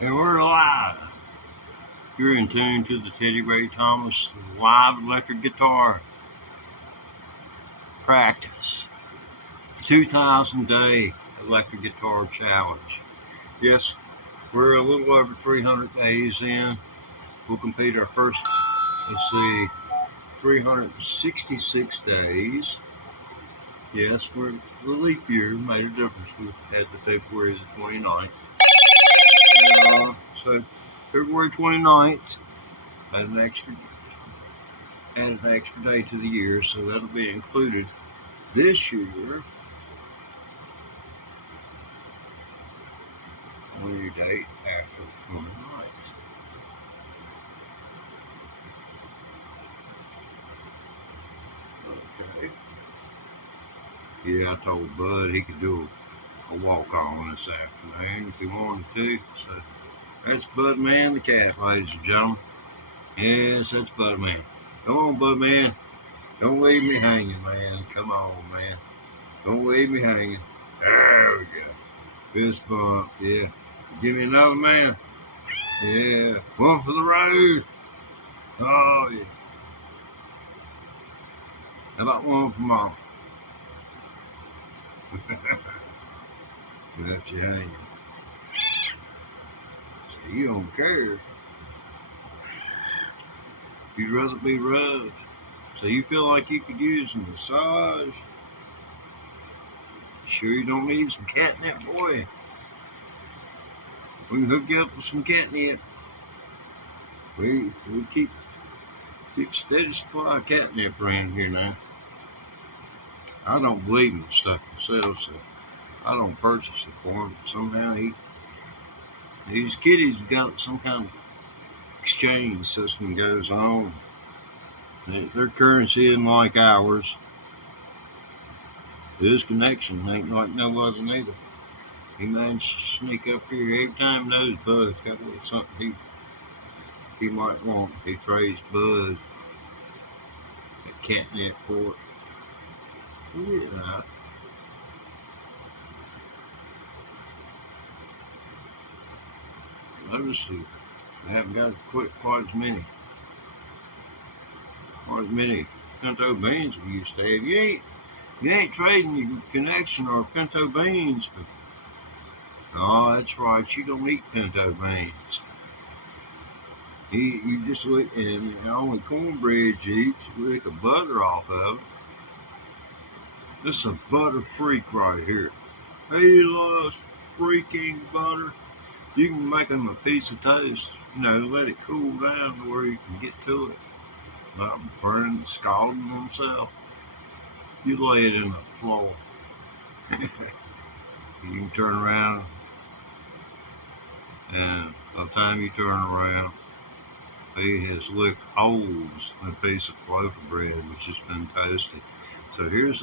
And we're live. You're in tune to the Teddy Ray Thomas live electric guitar practice. 2,000 day electric guitar challenge. Yes, we're a little over 300 days in. We'll complete our first, 366 days. Yes, the leap year made a difference. We had the February the 29th. So February 29th added an extra day to the year, so that'll be included this year on your date after the 29th. Okay. Yeah, I told Bud he could do a walk on this afternoon if he wanted to. So that's Bud Man the cat, ladies and gentlemen. Yes, that's Bud Man. Come on, Bud Man. Don't leave me hanging, man. Come on, man. Don't leave me hanging. There we go. Fist bump, yeah. Give me another, man. Yeah. One for the road. Oh, yeah. How about one for Mom? Left you hanging. So you don't care. You'd rather be rubbed. So you feel like you could use a massage. Sure you don't need some catnip, boy? We can hook you up with some catnip. We keep steady supply of catnip around here now. I don't believe in stuff myself, so I don't purchase it for him. Somehow these kitties have got some kind of exchange system goes on. Their currency isn't like ours. His connection ain't like no other neither. He managed to sneak up here every time those bugs got a little something he might want. He trades Bud at catnip for it. Yeah. Notice I haven't got quite as many pinto beans we used to have. You ain't trading your connection or pinto beans, but oh, that's right. You don't eat pinto beans. You just lick, and the only cornbread you eat, you lick the butter off of it. This is a butter freak right here. He loves freaking butter. You can make him a piece of toast, let it cool down to where you can get to it. Not burning, scalding himself. You lay it in the floor. You can turn around, and by the time you turn around, he has licked holes in a piece of loaf of bread which has been toasted. So here's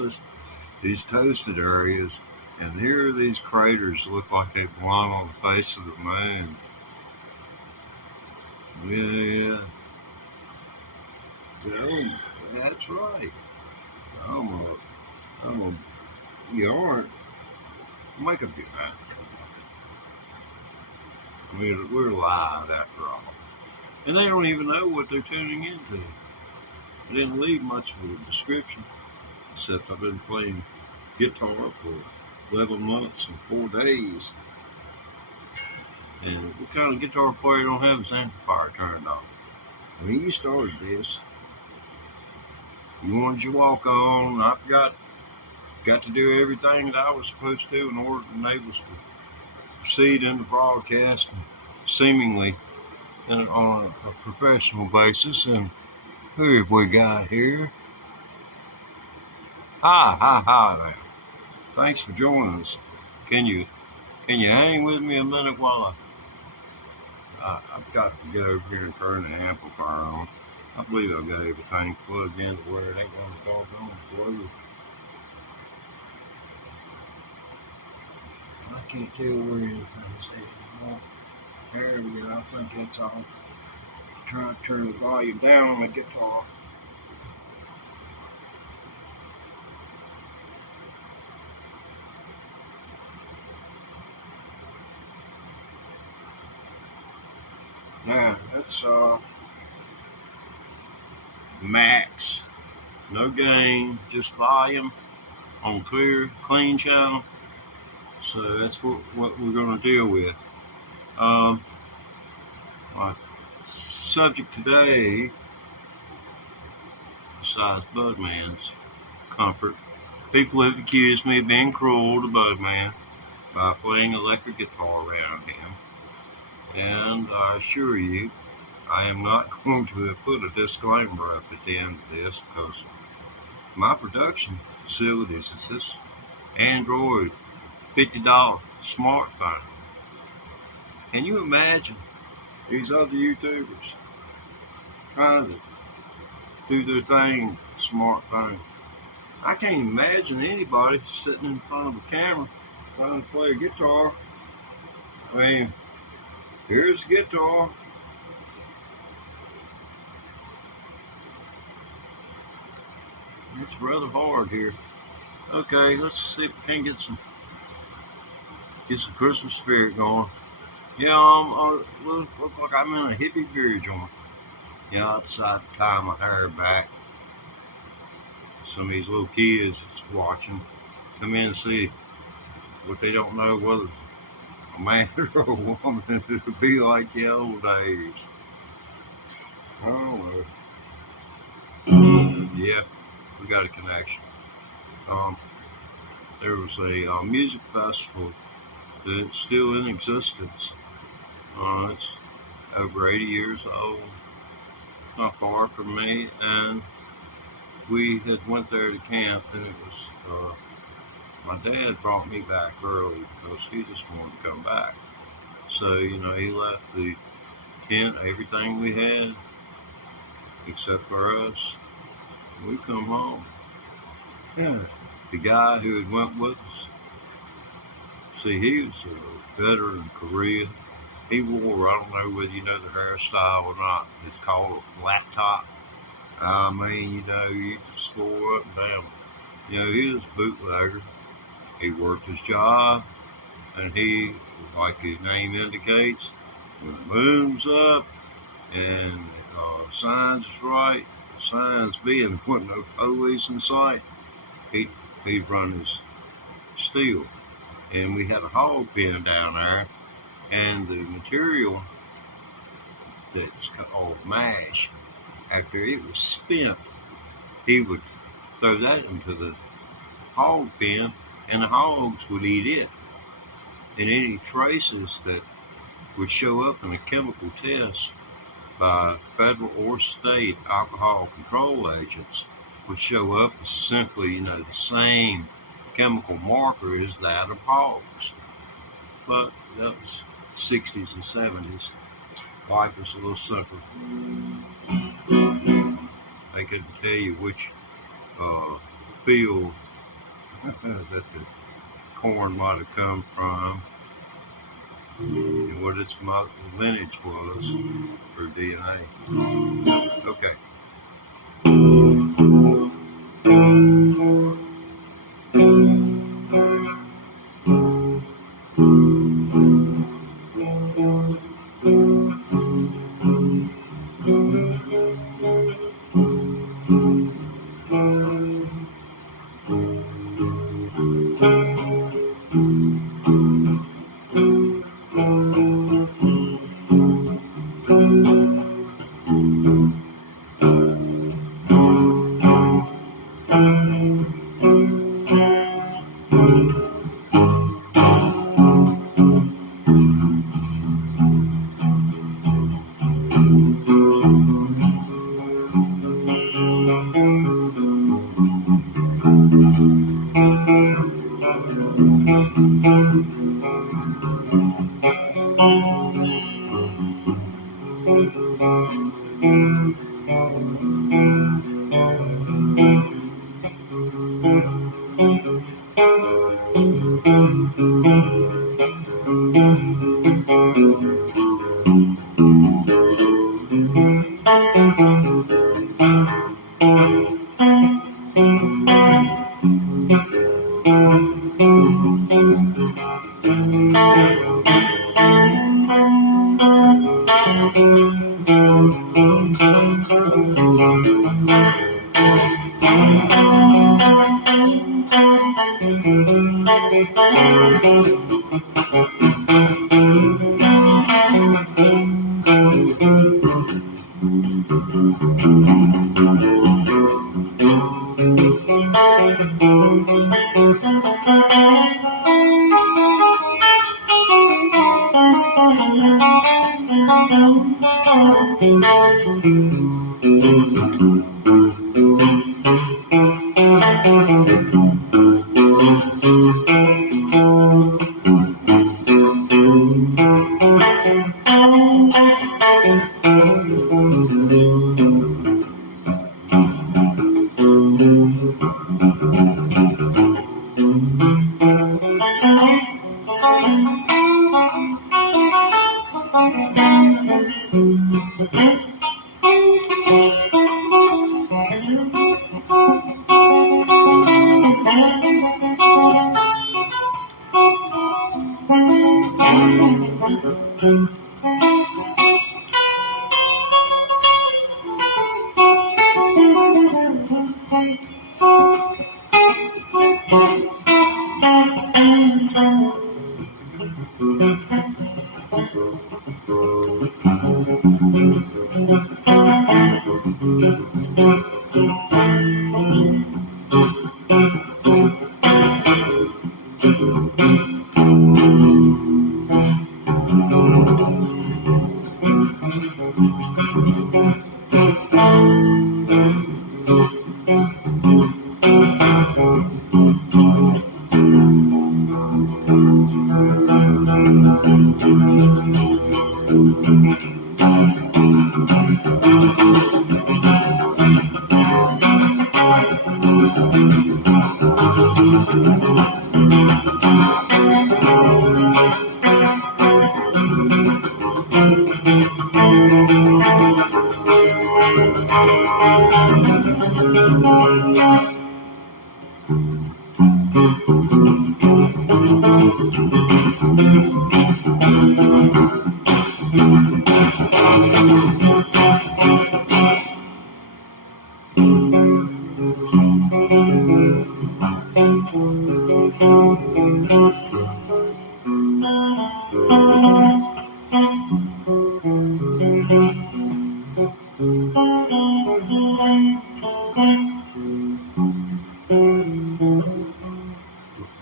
these toasted areas, and here are these craters that look like they belong on the face of the moon. Yeah. That's right. You aren't. Make up your mind. I mean, we're live after all. And they don't even know what they're tuning into. I didn't leave much of a description, except I've been playing guitar for 11 months and 4 days. And what kind of guitar player don't have his amplifier turned on? I mean, you started this. You wanted your walk on. I got to do everything that I was supposed to do in order to enable us to proceed in the broadcast, seemingly on a professional basis. And who have we got here? Hi there. Thanks for joining us. Can you hang with me a minute while I've got to get over here and turn the amplifier on. I believe I've got everything plugged in to where it ain't going to cause on the I can't tell where anything's at anymore. There we go. I think that's all. Try to turn the volume down on the guitar. Now, that's max. No gain, just volume on clear, clean channel. So that's what we're going to deal with. My subject today, besides Budman's comfort, people have accused me of being cruel to Budman by playing electric guitar around him. And I assure you, I am not going to have put a disclaimer up at the end of this, because my production facilities is this Android $50 smartphone. Can you imagine these other YouTubers trying to do their thing with a smartphone? I can't imagine anybody sitting in front of a camera trying to play a guitar. I mean, here's the guitar. It's rather hard here. Okay, let's see if we can get some Christmas spirit going. Yeah, look like I'm in a hippie beer joint. Yeah, I decided to tie my hair back. Some of these little kids that's watching come in and see what they don't know, whether a man or a woman. It'll be like the old days. I don't know. Yeah, we got a connection. There was a music festival that's still in existence. It's over 80 years old, not far from me, and we had went there to camp, and it was, my dad brought me back early because he just wanted to come back. So, you know, he left the tent, everything we had, except for us. We come home. Yeah. The guy who had went with us, see, he was a veteran in Korea. He wore, I don't know whether you know the hairstyle or not, it's called a flat top. I mean, you know, you just swore up and down. You know, he was a bootlegger. He worked his job, and he, like his name indicates, when the moon's up and signs is right, signs being there wasn't no police in sight, he'd run his steel. And we had a hog pen down there, and the material that's called mash, after it was spent, he would throw that into the hog pen, and the hogs would eat it. And any traces that would show up in a chemical test by federal or state alcohol control agents would show up as simply, you know, the same chemical marker as that of hogs. But that was 60s and 70s. Life was a little simpler. They couldn't tell you which field that the corn might have come from and what its lineage was for DNA. Okay.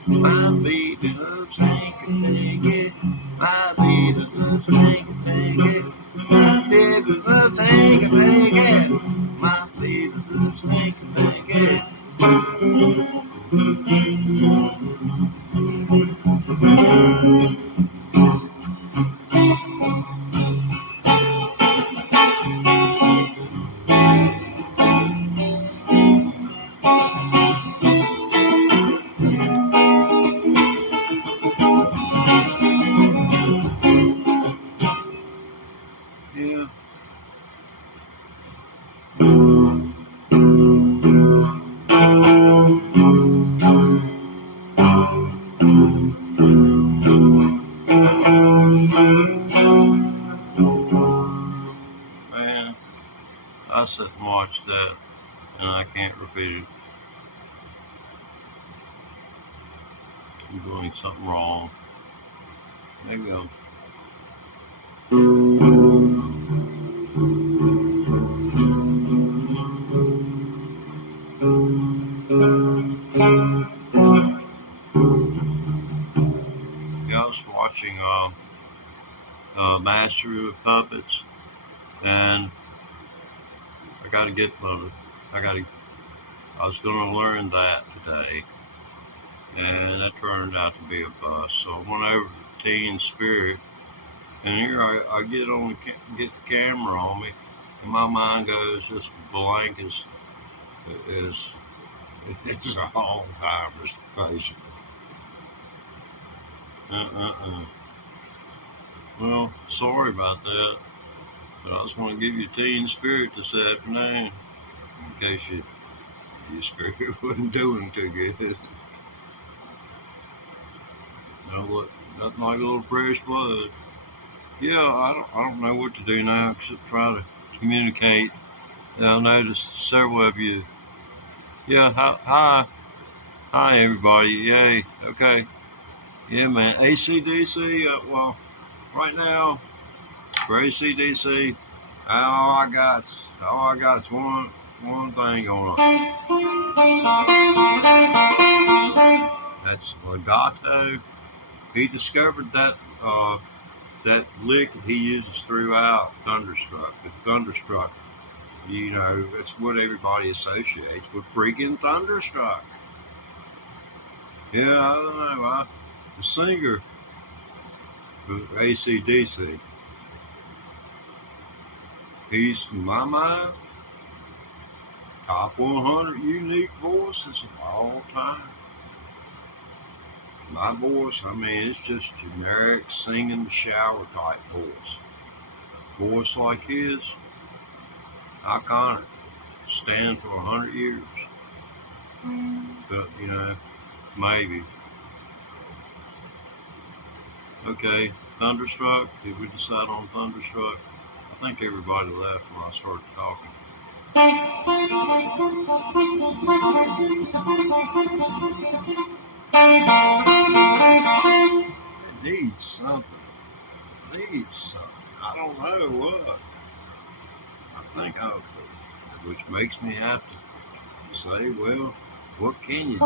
My baby loves hanky-panky. My baby loves hanky-panky. My baby loves hanky-panky. My baby loves hanky-panky. Yeah. Man, I sit and watch that, and I can't repeat it. I'm doing something wrong. Maybe I'm. Yeah, I was watching Master of Puppets, and I got to get my. I got to. I was going to learn that today, and that turned out to be a bust. So I went over to Teen Spirit, and here I get on get the camera on me, and my mind goes just blank as it's Alzheimer's patient. Well, sorry about that, but I was going to give you Teen Spirit this afternoon in case your spirit wasn't doing too good. You know what? Nothing like a little fresh blood. Yeah, I don't know what to do now except try to communicate. And I noticed several of you. Yeah, hi everybody. Yay. Okay. Yeah, man. ACDC. Well, right now for ACDC, all I got's one thing going on. That's legato. He discovered that lick he uses throughout Thunderstruck. The Thunderstruck, that's what everybody associates with freaking Thunderstruck. Yeah, I don't know. The singer for ACDC, he's, in my mind, top 100 unique voices of all time. My voice, I mean, it's just generic singing shower type voice. Voice like his, iconic, stand for 100 years. But, maybe. Okay, Thunderstruck. Did we decide on Thunderstruck? I think everybody left when I started talking. It needs something. I don't know what. Which makes me have to say, well, what can you do?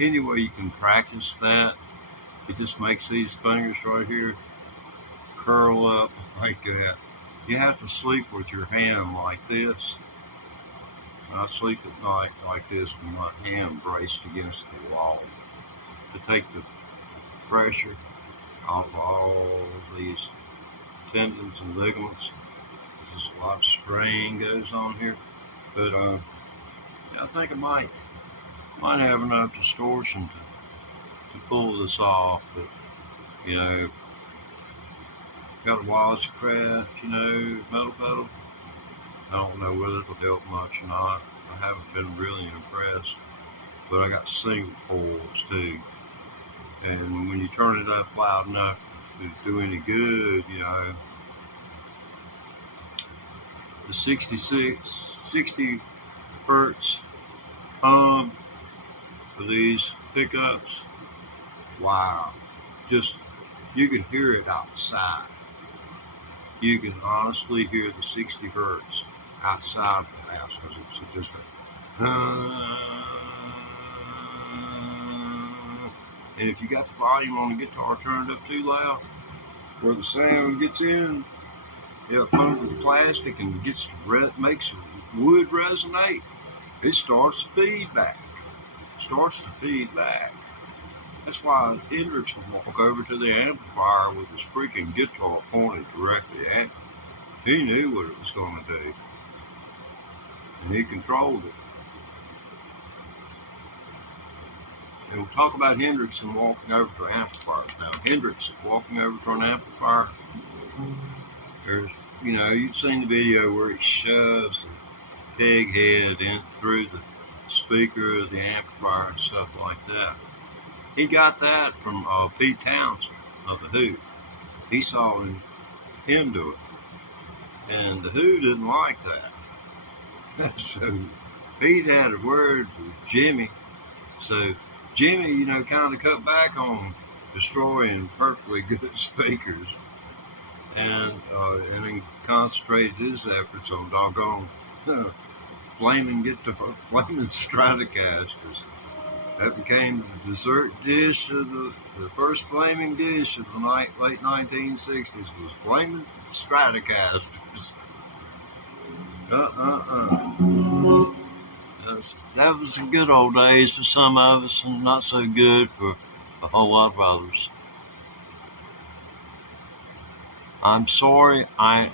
Anyway, you can practice that. It just makes these fingers right here curl up like that. You have to sleep with your hand like this. I sleep at night like this with my hand braced against the wall to take the pressure off of all these tendons and ligaments. Just a lot of strain goes on here. But I think I might have enough distortion to pull this off. But got a Wisecraft, metal pedal. I don't know whether it'll help much or not. I haven't been really impressed. But I got single coils too. And when you turn it up loud enough to do any good, the 60 hertz hum for these pickups, wow. Just, you can hear it outside. You can honestly hear the 60 hertz outside the house because it's just a and if you got the volume on the guitar turned up too loud, where the sound gets in, it comes with plastic and makes wood resonate. It starts to feed back. That's why Hendrix would walk over to the amplifier with his freaking guitar pointed directly at him. He knew what it was going to do, and he controlled it. And we'll talk about Hendrix and walking over to amplifiers. Now, Hendrix walking over to an amplifier, there's, you've seen the video where he shoves the peg head in through the speaker of the amplifier and stuff like that. He got that from Pete Townsend of The Who. He saw him do it. And The Who didn't like that. So Pete had a word with Jimmy. So Jimmy, kind of cut back on destroying perfectly good speakers, and then concentrated his efforts on doggone flaming Stratocasters. That became the dessert dish of the first flaming dish of the late 1960s was flaming Stratocasters. That was the good old days for some of us, and not so good for a whole lot of others. I'm sorry. I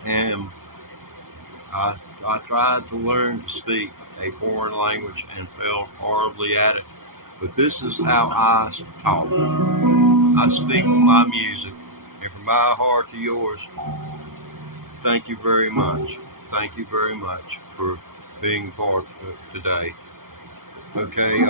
tried to learn to speak a foreign language and failed horribly at it. But this is how I talk. I speak my music, and from my heart to yours, thank you very much. Thank you very much for being part of today. Okay,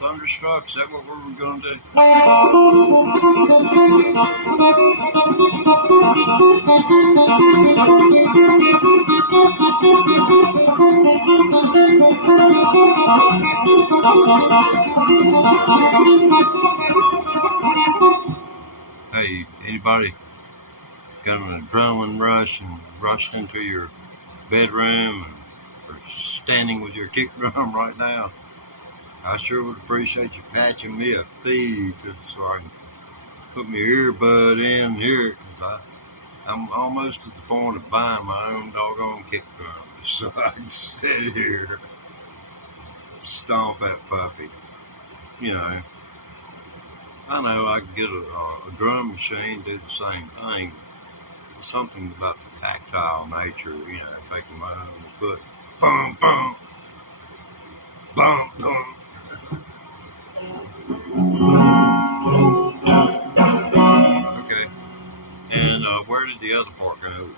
Thunderstruck, is that what we were going to do? Hey, anybody got an adrenaline rush and rushed into your bedroom or standing with your kick drum right now? I sure would appreciate you patching me a feed so I can put my earbud in here, because I'm almost at the point of buying my own doggone kick drum so I can sit here, stomp that puppy. I know I could get a drum machine, do the same thing. Something about the tactile nature, taking my own foot, bum, bum, bum, bum. Okay, and where did the other part go?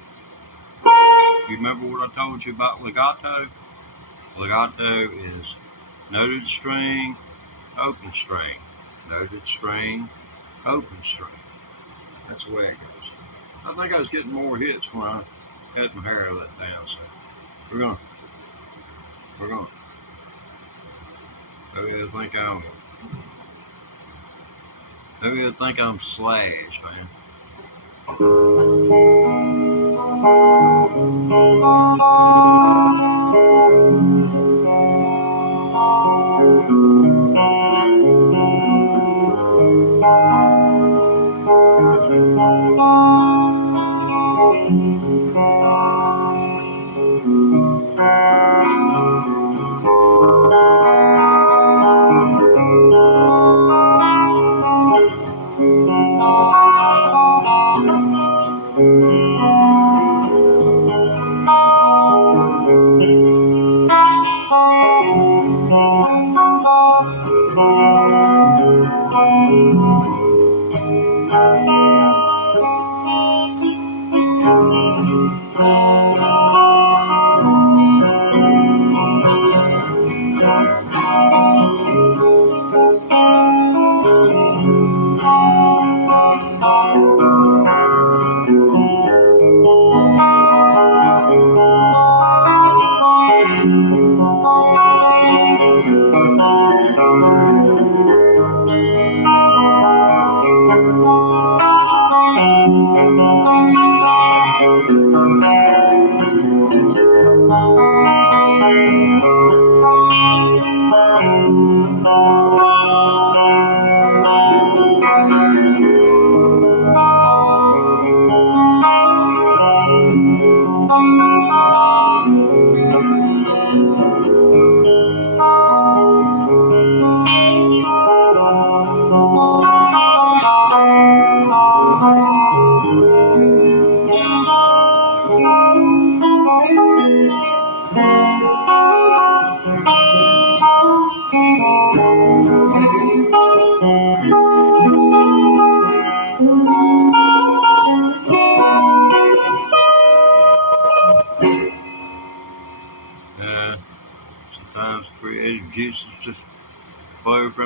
You remember what I told you about legato? Legato is noted string, open string, noted string, open string. That's the way it goes. I think I was getting more hits when I had my hair let down, so we're gonna. Maybe they'll think I'm Slash, man.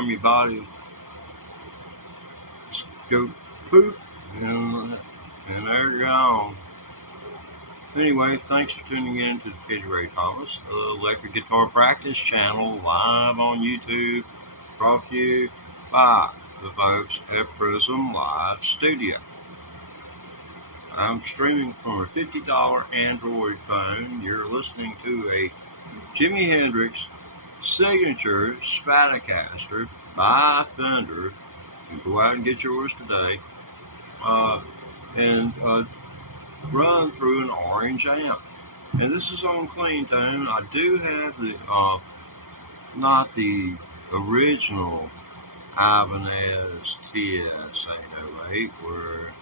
time your body just go poof, and there you're gone. Anyway, thanks for tuning in to the Teddy Ray Thomas Electric Guitar Practice channel live on YouTube, brought to you by the folks at Prism Live Studio. I'm streaming from a $50 Android phone. You're listening to a Jimi Hendrix signature Stratocaster by Thunder. You can go out and get yours today. And run through an orange amp. And this is on clean tone. I do have the not the original Ibanez TS-808 where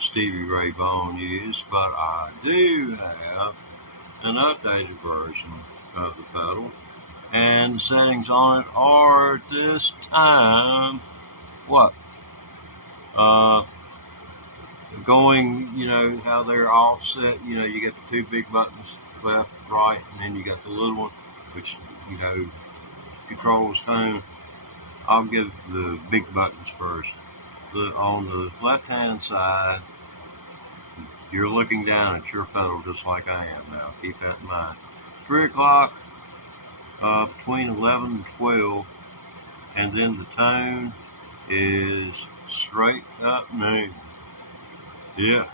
Stevie Ray Vaughan used, but I do have an updated version of the pedal, and the settings on it are at this time going, you know, how they're offset, you know, you got the two big buttons, left, right, and then you got the little one, which, you know, controls tone. I'll give the big buttons first. On the left-hand side, you're looking down at your pedal just like I am now. Keep that in mind. 3 o'clock, between 11 and 12, and then the tone is straight up noon. Yeah,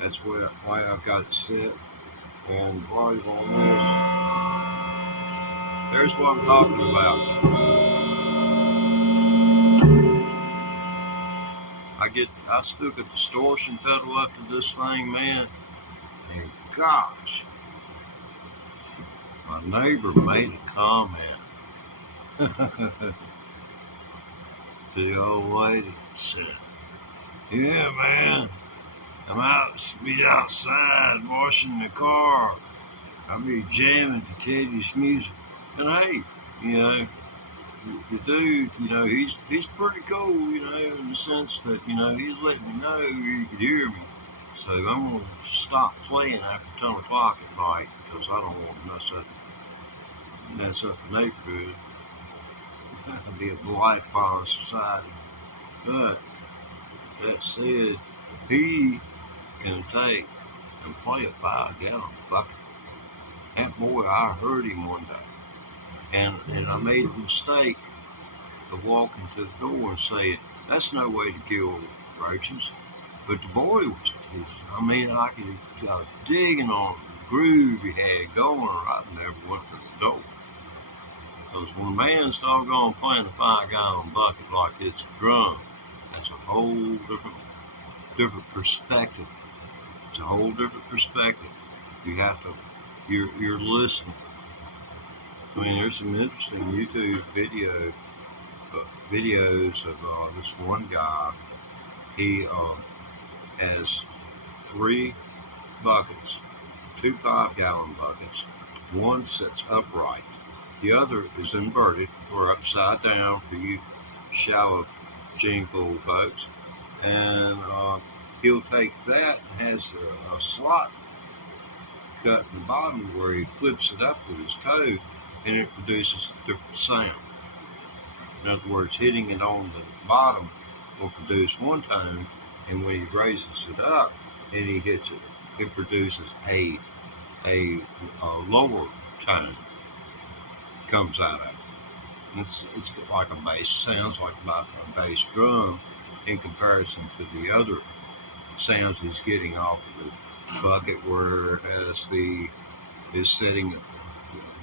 that's why I've got it set. And volume on this. There's what I'm talking about. I stuck a distortion pedal up to this thing, man, and gosh, my neighbor made a comment to the old lady and said, "Yeah, man, be outside washing the car. I'll be jamming to Teddy's music." And hey, you know, the dude, you know, he's pretty cool, you know, in the sense that, you know, he's letting me know he could hear me. So I'm going to stop playing after 10 o'clock at night because I don't want to mess up the neighborhood. Be a blight upon society. But that said, he can take and play a 5-gallon bucket. That boy, I heard him one day. And I made the mistake of walking to the door and saying, "That's no way to kill roaches." But the boy was I was digging on the groove he had going right and never went to the door. Because when a man's doggone playing a 5-gallon bucket like it's a drum, that's a whole different perspective. It's a whole different perspective. You have to, you're listening. I mean, there's some interesting YouTube videos of this one guy. He has 3 buckets, 2 5-gallon buckets. One sits upright. The other is inverted or upside down for you shallow gene pool folks. And he'll take that and has a slot cut in the bottom where he flips it up with his toe, and it produces a different sound. In other words, hitting it on the bottom will produce one tone, and when he raises it up and he hits it, it produces a lower tone comes out of it. It's like a bass, sounds like a bass drum in comparison to the other sounds he's getting off of the bucket, where is setting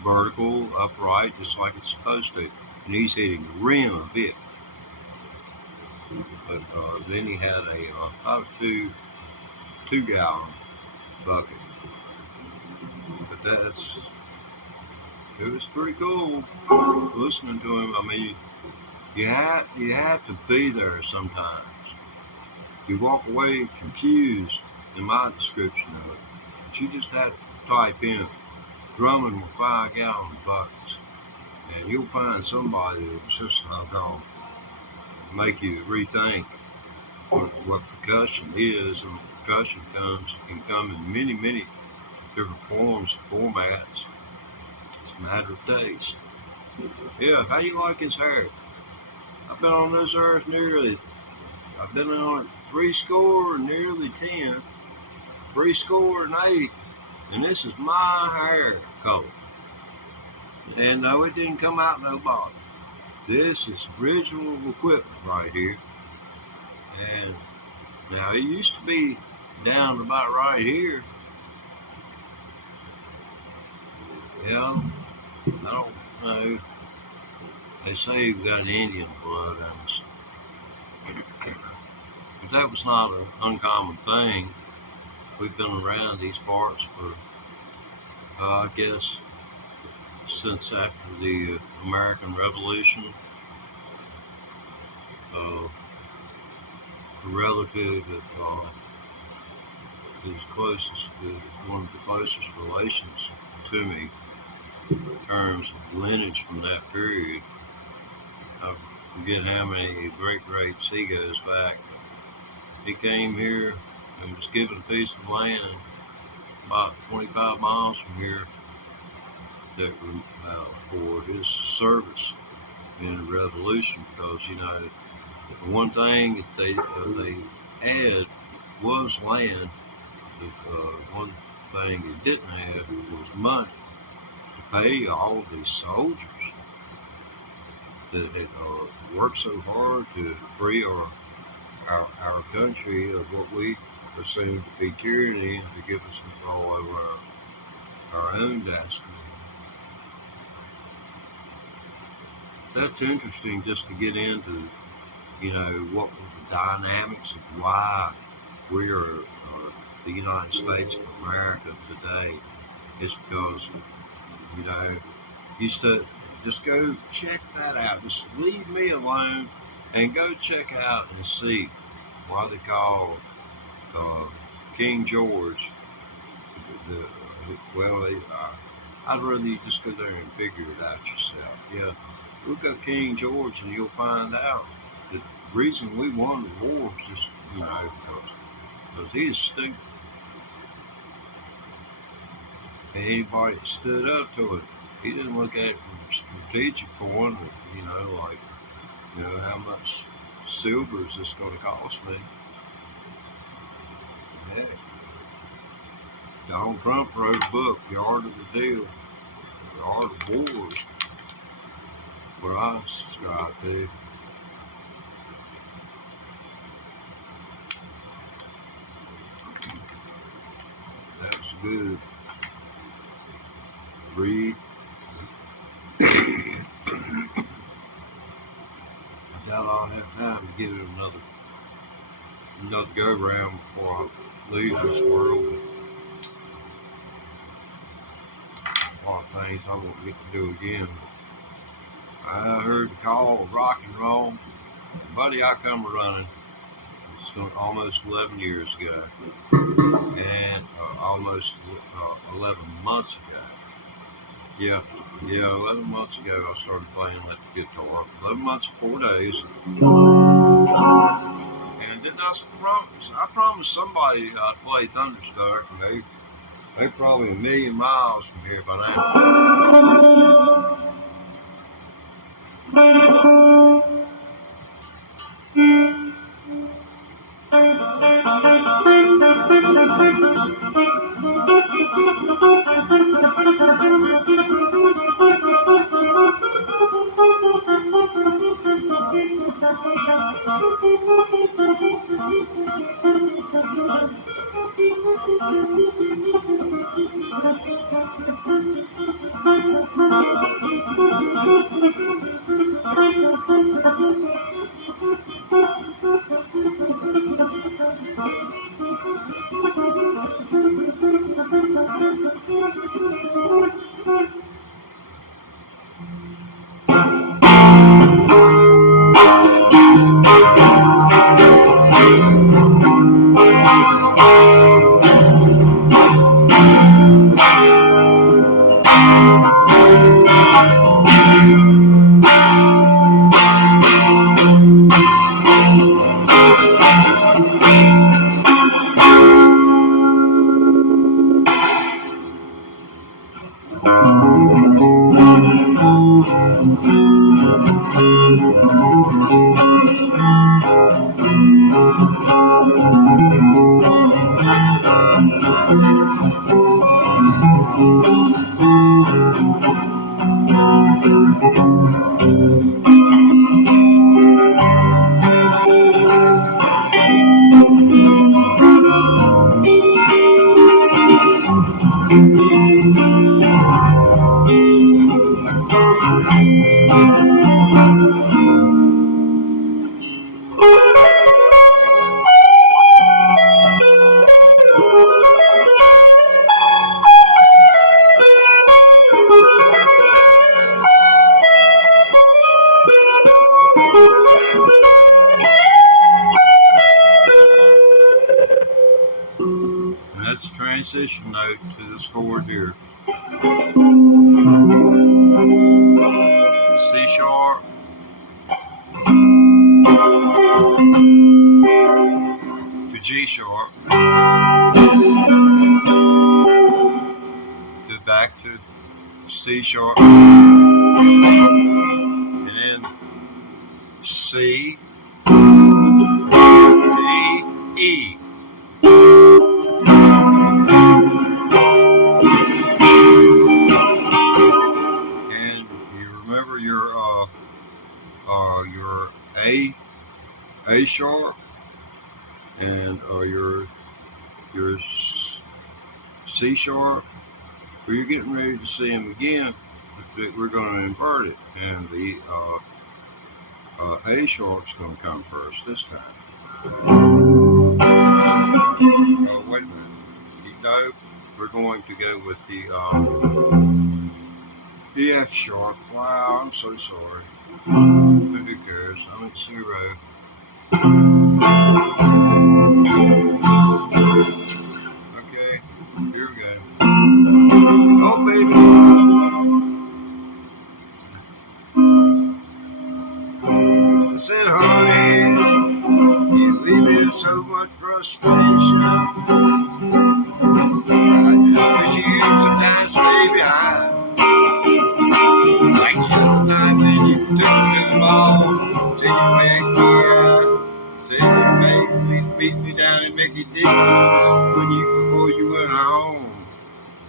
vertical, upright, just like it's supposed to, and he's hitting the rim of it. But then he had about a 2-gallon bucket. But it was pretty cool listening to him. I mean, you have to be there sometimes. You walk away confused in my description of it, but you just have to type in drumming with 5-gallon buckets, and you'll find somebody that's just going to make you rethink what percussion is, and percussion can come in many different forms, formats. It's a matter of taste. Yeah, how you like his hair? I've been on this earth I've been on it 3 score and nearly 10, 3 score and 8, and this is my hair color. And no, it didn't come out no bottle. This is original equipment right here. And now it used to be down about right here. Yeah, I don't know. They say you've got Indian blood in us. But that was not an uncommon thing. We've been around these parts for, I guess, since after the American Revolution. A relative that is closest to one of the closest relations to me in terms of lineage from that period. I forget how many greats he goes back. He came here and was given a piece of land about 25 miles from here that for his service in the Revolution, because the one thing that they had was land. But one thing it didn't have was money to pay all these soldiers that had worked so hard to free our country of what we assumed to be tyranny and to give us control over our own destiny. That's interesting just to get into, what was the dynamics of why we are the United States of America today. It's because, just go check that out. Just leave me alone and go check out and see why they call King George. I'd rather you just go there and figure it out yourself. Yeah, look up King George and you'll find out the reason we won the war is just, because he is stupid. And anybody that stood up to it, he didn't look at it from a strategic point of, how much silver is this going to cost me? Heck, Donald Trump wrote a book, The Art of the Deal, The Art of Wars, what I subscribe to. That was good. Read. I doubt I'll have time to give it another go round before I leave this world. A lot of things I won't get to do again. I heard the call of rock and roll. Buddy, I come running. It's almost 11 years ago, and almost 11 months ago. Yeah, 11 months ago I started playing electric guitar. 11 months and 4 days. And didn't I promised somebody I'd play Thunderstruck, and they probably a million miles from here by now. transition note to the chord here. C sharp, to G sharp, to back to C sharp, and then C, D, E. And you remember your A sharp and your C sharp. Well, you're getting ready to see them again. We're going to invert it, and the A sharp's going to come first this time. Oh, wait a minute. No, we're going to go with the F sharp. Wow, I'm so sorry. But who cares? I'm at 0. Okay, here we go. Oh, baby. I said, honey, you leave me in so much frustration. I just wish you used the time to stay behind. Like the other night when you took too long. Say you make me out. Say you make me beat me down and make you dig before you went home.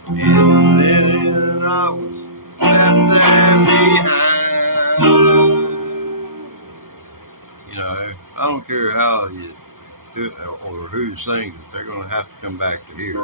And then I was left there behind. You know, I don't care how you do it or who sings it, they're going to have to come back to here.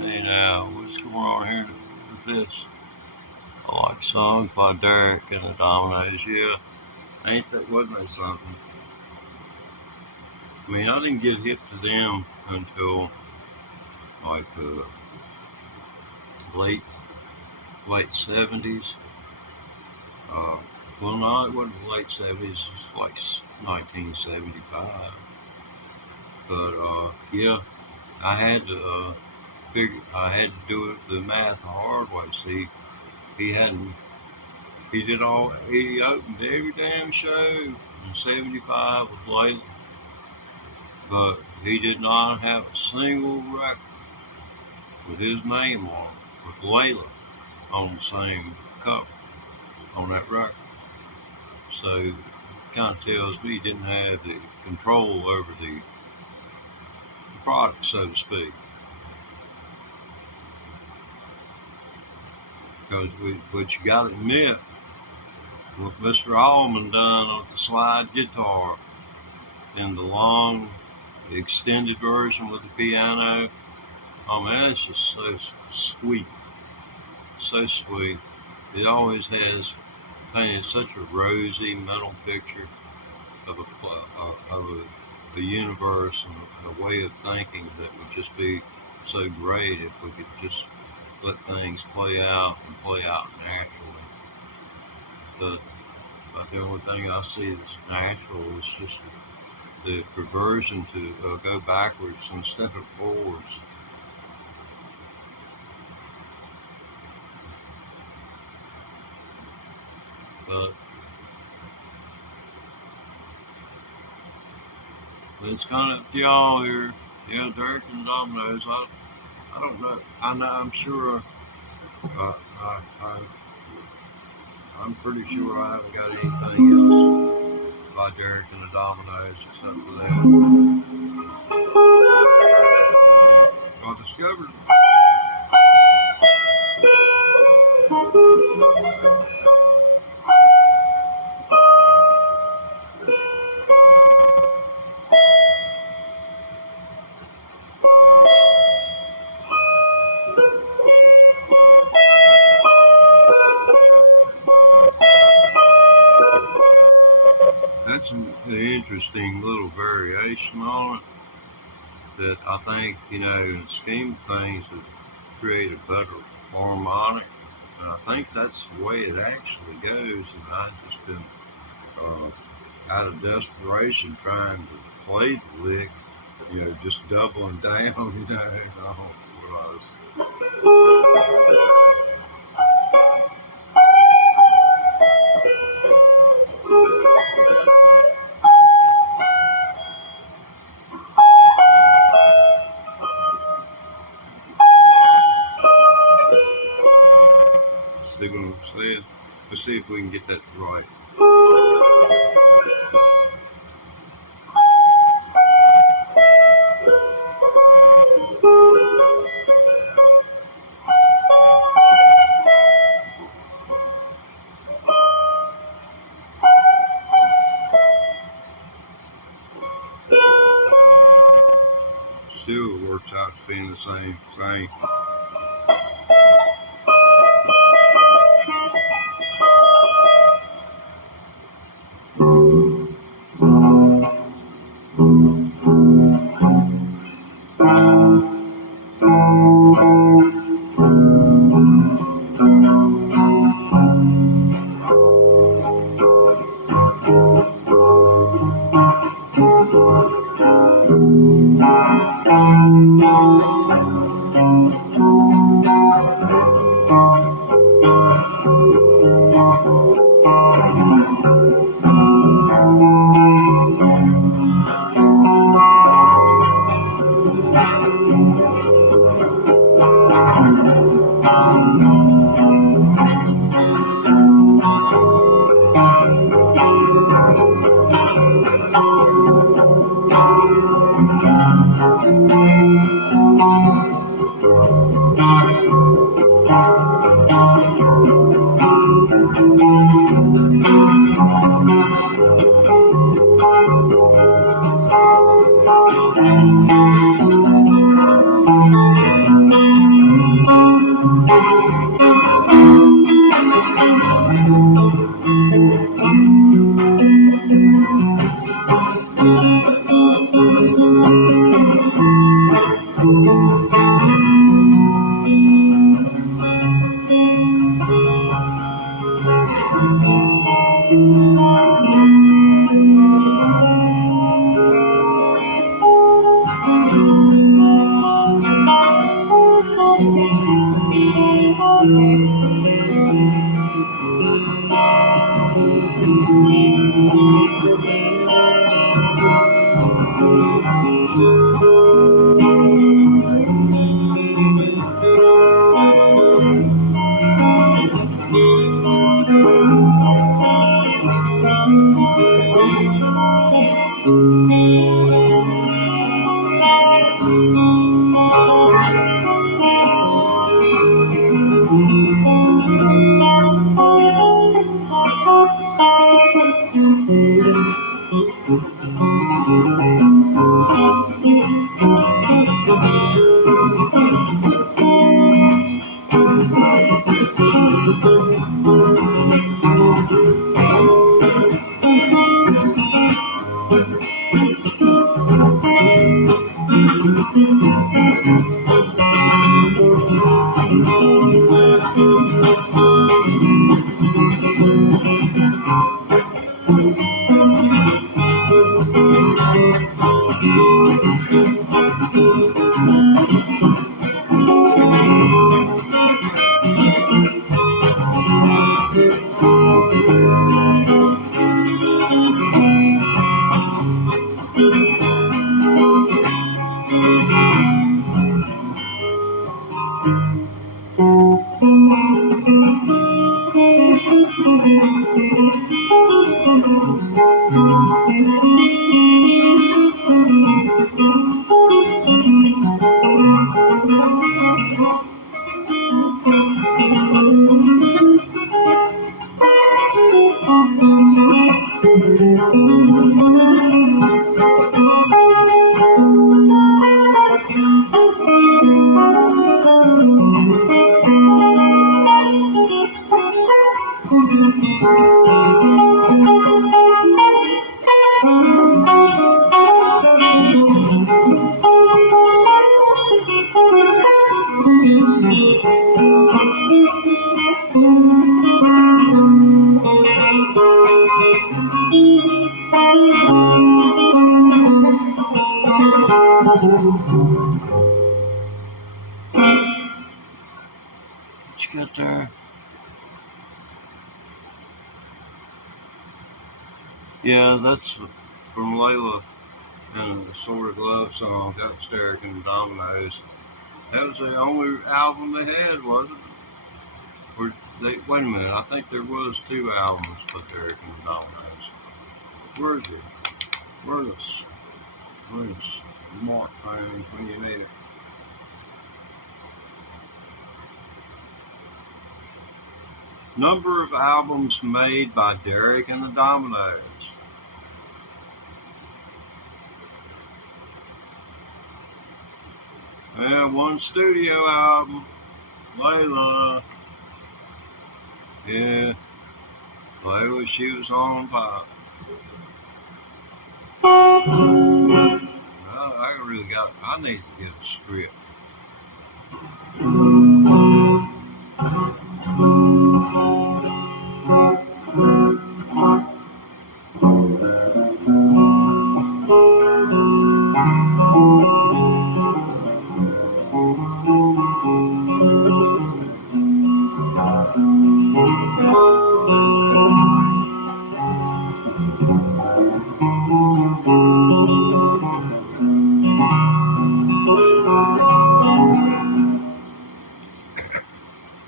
Hey now, what's going on here with this? I like songs by Derek and the Dominoes. Yeah, wasn't that something? I mean, I didn't get hip to them until like late 70s. Well, no, it wasn't the late 70s. It was like 1975. But yeah, I had to do it the math the hard way. See, he opened every damn show in 75 with Layla, but he did not have a single record with his name on it, with Layla on the same cover on that record. So it kind of tells me he didn't have the control over the product, so to speak. Because what you got to admit, what Mr. Allman done on the slide guitar and the long extended version with the piano, oh man, it's just so sweet. So sweet. It always has painted such a rosy mental picture of a universe and a way of thinking that would just be so great if we could just let things play out naturally. But the only thing I see that's natural is just the perversion to go backwards instead of forwards. But it's kind of y'all here. Yeah, Derek and Dominoes. I don't know. I'm sure. I'm pretty sure I haven't got anything else by Derek and the Dominoes except for that. I discovered. That's an interesting little variation on it that I think, in the scheme of things, would create a better harmonic. And I think that's the way it actually goes. And I've just been, out of desperation, trying to play the lick, just doubling down, on what I was. See what I'm saying? Let's see if we can get that right. Still works out to being the same thing. What you got there? Yeah, that's from Layla and the Sort of Love song. That was Derek and the Dominoes. That was the only album they had, wasn't it? Or wait a minute, I think there was 2 albums by Derek and the Dominoes. Where is it? Where's Mark phone when you need it? Number of albums made by Derek and the Dominoes. Yeah, 1 studio album. Layla. Yeah. Layla, she was on pop. Well, I need to get a script.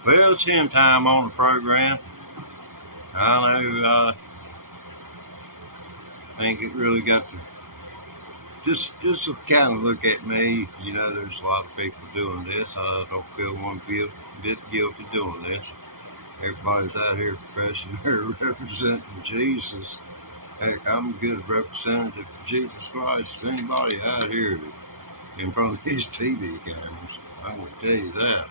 Well, it's him time on the program. I know, I think it really got to just kind of look at me. You know, there's a lot of people doing this. I don't feel one bit guilty doing this. Everybody's out here professing they're representing Jesus. Heck, I'm as good a representative of Jesus Christ as anybody out here in front of these TV cameras. I'm going to tell you that.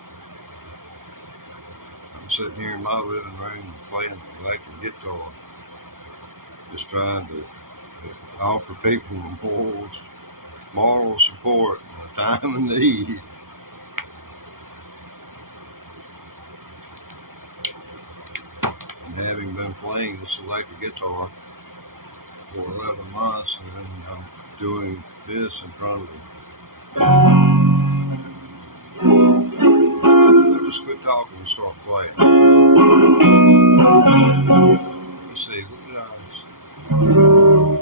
I'm sitting here in my living room playing the electric guitar, just trying to offer people moral support in a time of need. And having been playing this electric guitar for 11 months, and I'm doing this in front of them. I'll just quit talking and start playing. Let's see, what did I...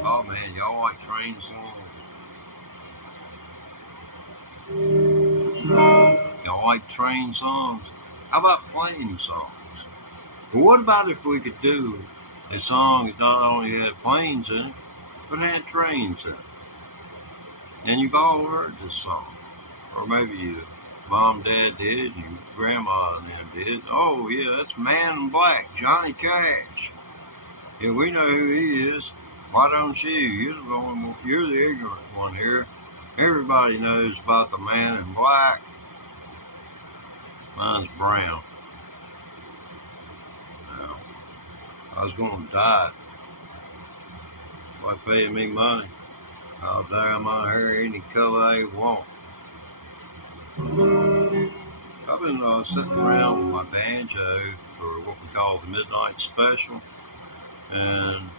Oh man, y'all like train songs? Y'all like train songs? How about plane songs? Well, what about if we could do a song that not only had planes in it, but had trains in it? And you've all heard this song. Or maybe your mom, dad did, and your grandma and them did. Oh yeah, that's Man in Black, Johnny Cash. Yeah, we know who he is. Why don't you? You're the ignorant one here. Everybody knows about the Man in Black. Mine's brown. Now, I was going to dye it. By paying me money, I'll dye my hair any color I want. I've been sitting around with my banjo for what we call the Midnight Special, and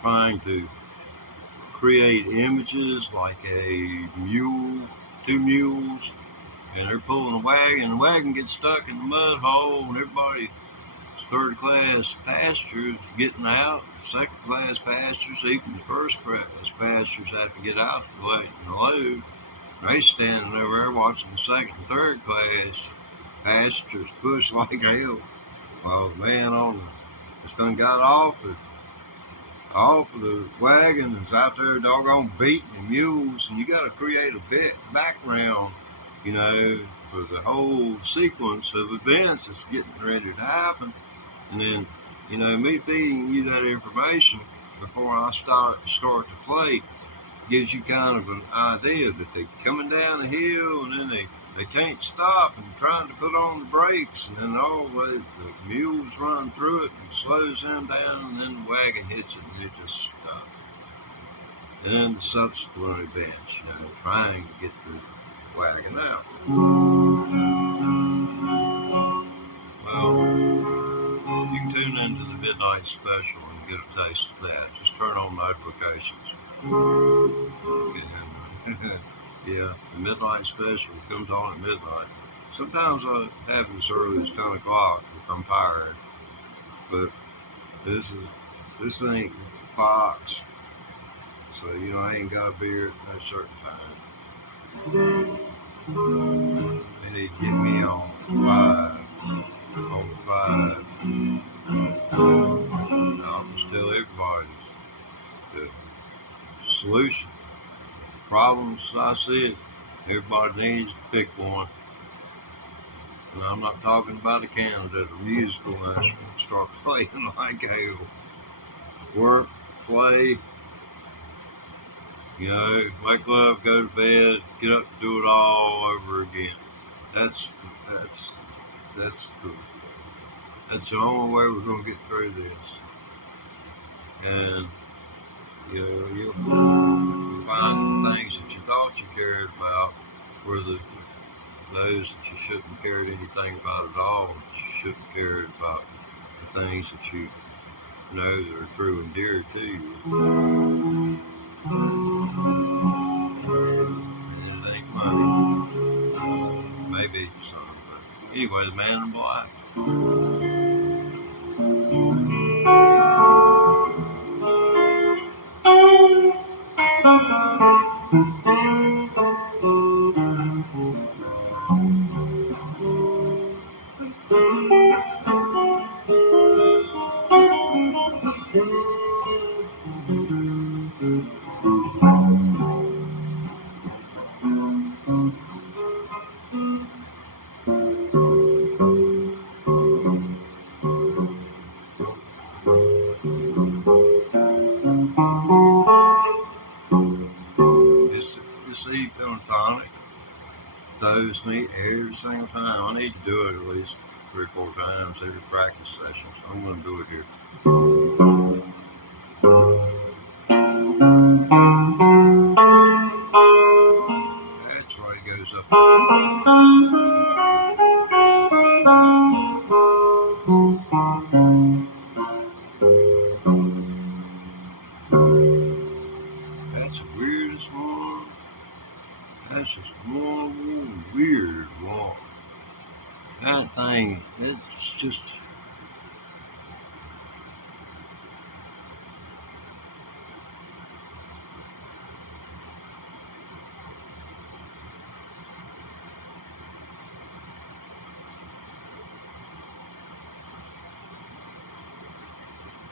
trying to create images like a mule, two mules, and they're pulling a wagon. The wagon gets stuck in the mud hole, and everybody, third class passengers getting out, second class passengers, even the first class passengers have to get out to lighten the load. They standing over there watching the second and third class passengers push like hell. Well, the man on that's done got off of the wagon is out there doggone beating the mules, and you got to create a bit background, you know, for the whole sequence of events that's getting ready to happen. And then, you know, me feeding you that information before I start to play gives you kind of an idea that they're coming down the hill, and then they can't stop and trying to put on the brakes, and then all the mules run through it and slows them down, and then the wagon hits it and it just stops. And then the subsequent events, you know, trying to get the wagon out. Well, you can tune into the midnight special and get a taste of that. Just turn on notifications. Yeah, the midnight special comes on at midnight. Sometimes I have it as early as 10 o'clock if I'm tired. But this ain't Fox. So, you know, I ain't got to be here at a certain time. They need to get me on 5. On 5. I'll just tell everybody the solution. Problems I see it, everybody needs to pick one. And I'm not talking about a candidate or musical instrument. Start playing like hell. Work, play, you know, make love, go to bed, get up and do it all over again. That's the only way we're gonna get through this. And you know, you'll find the things that you thought you cared about were those that you shouldn't have cared anything about at all. That you shouldn't have cared about the things that you know that are true and dear to you. And it ain't money. Maybe some, but anyway, the man in black. This E-pentatonic throws me every single time. I need to do it at least 3 or 4 times every practice session, so I'm going to do it here. That's right, it goes up. That's the weirdest one. That's just one weird one. That thing, it's just...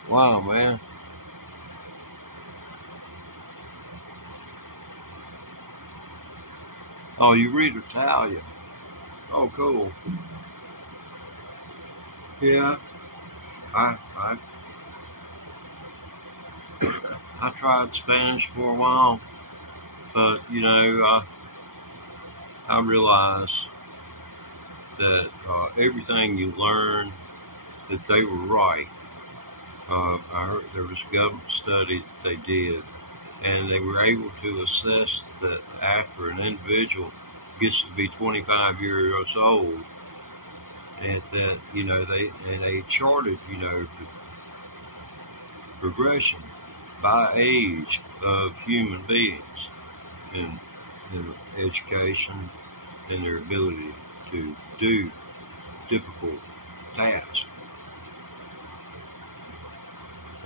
Wow, man. Oh, you read Italian. Oh, cool. Yeah, I I tried Spanish for a while, but you know, I realized that everything you learn, that they were right. I heard there was a government study that they did, and they were able to assess that after an individual gets to be 25 years old, and that, you know, they charted, you know, the progression by age of human beings in education and their ability to do difficult tasks.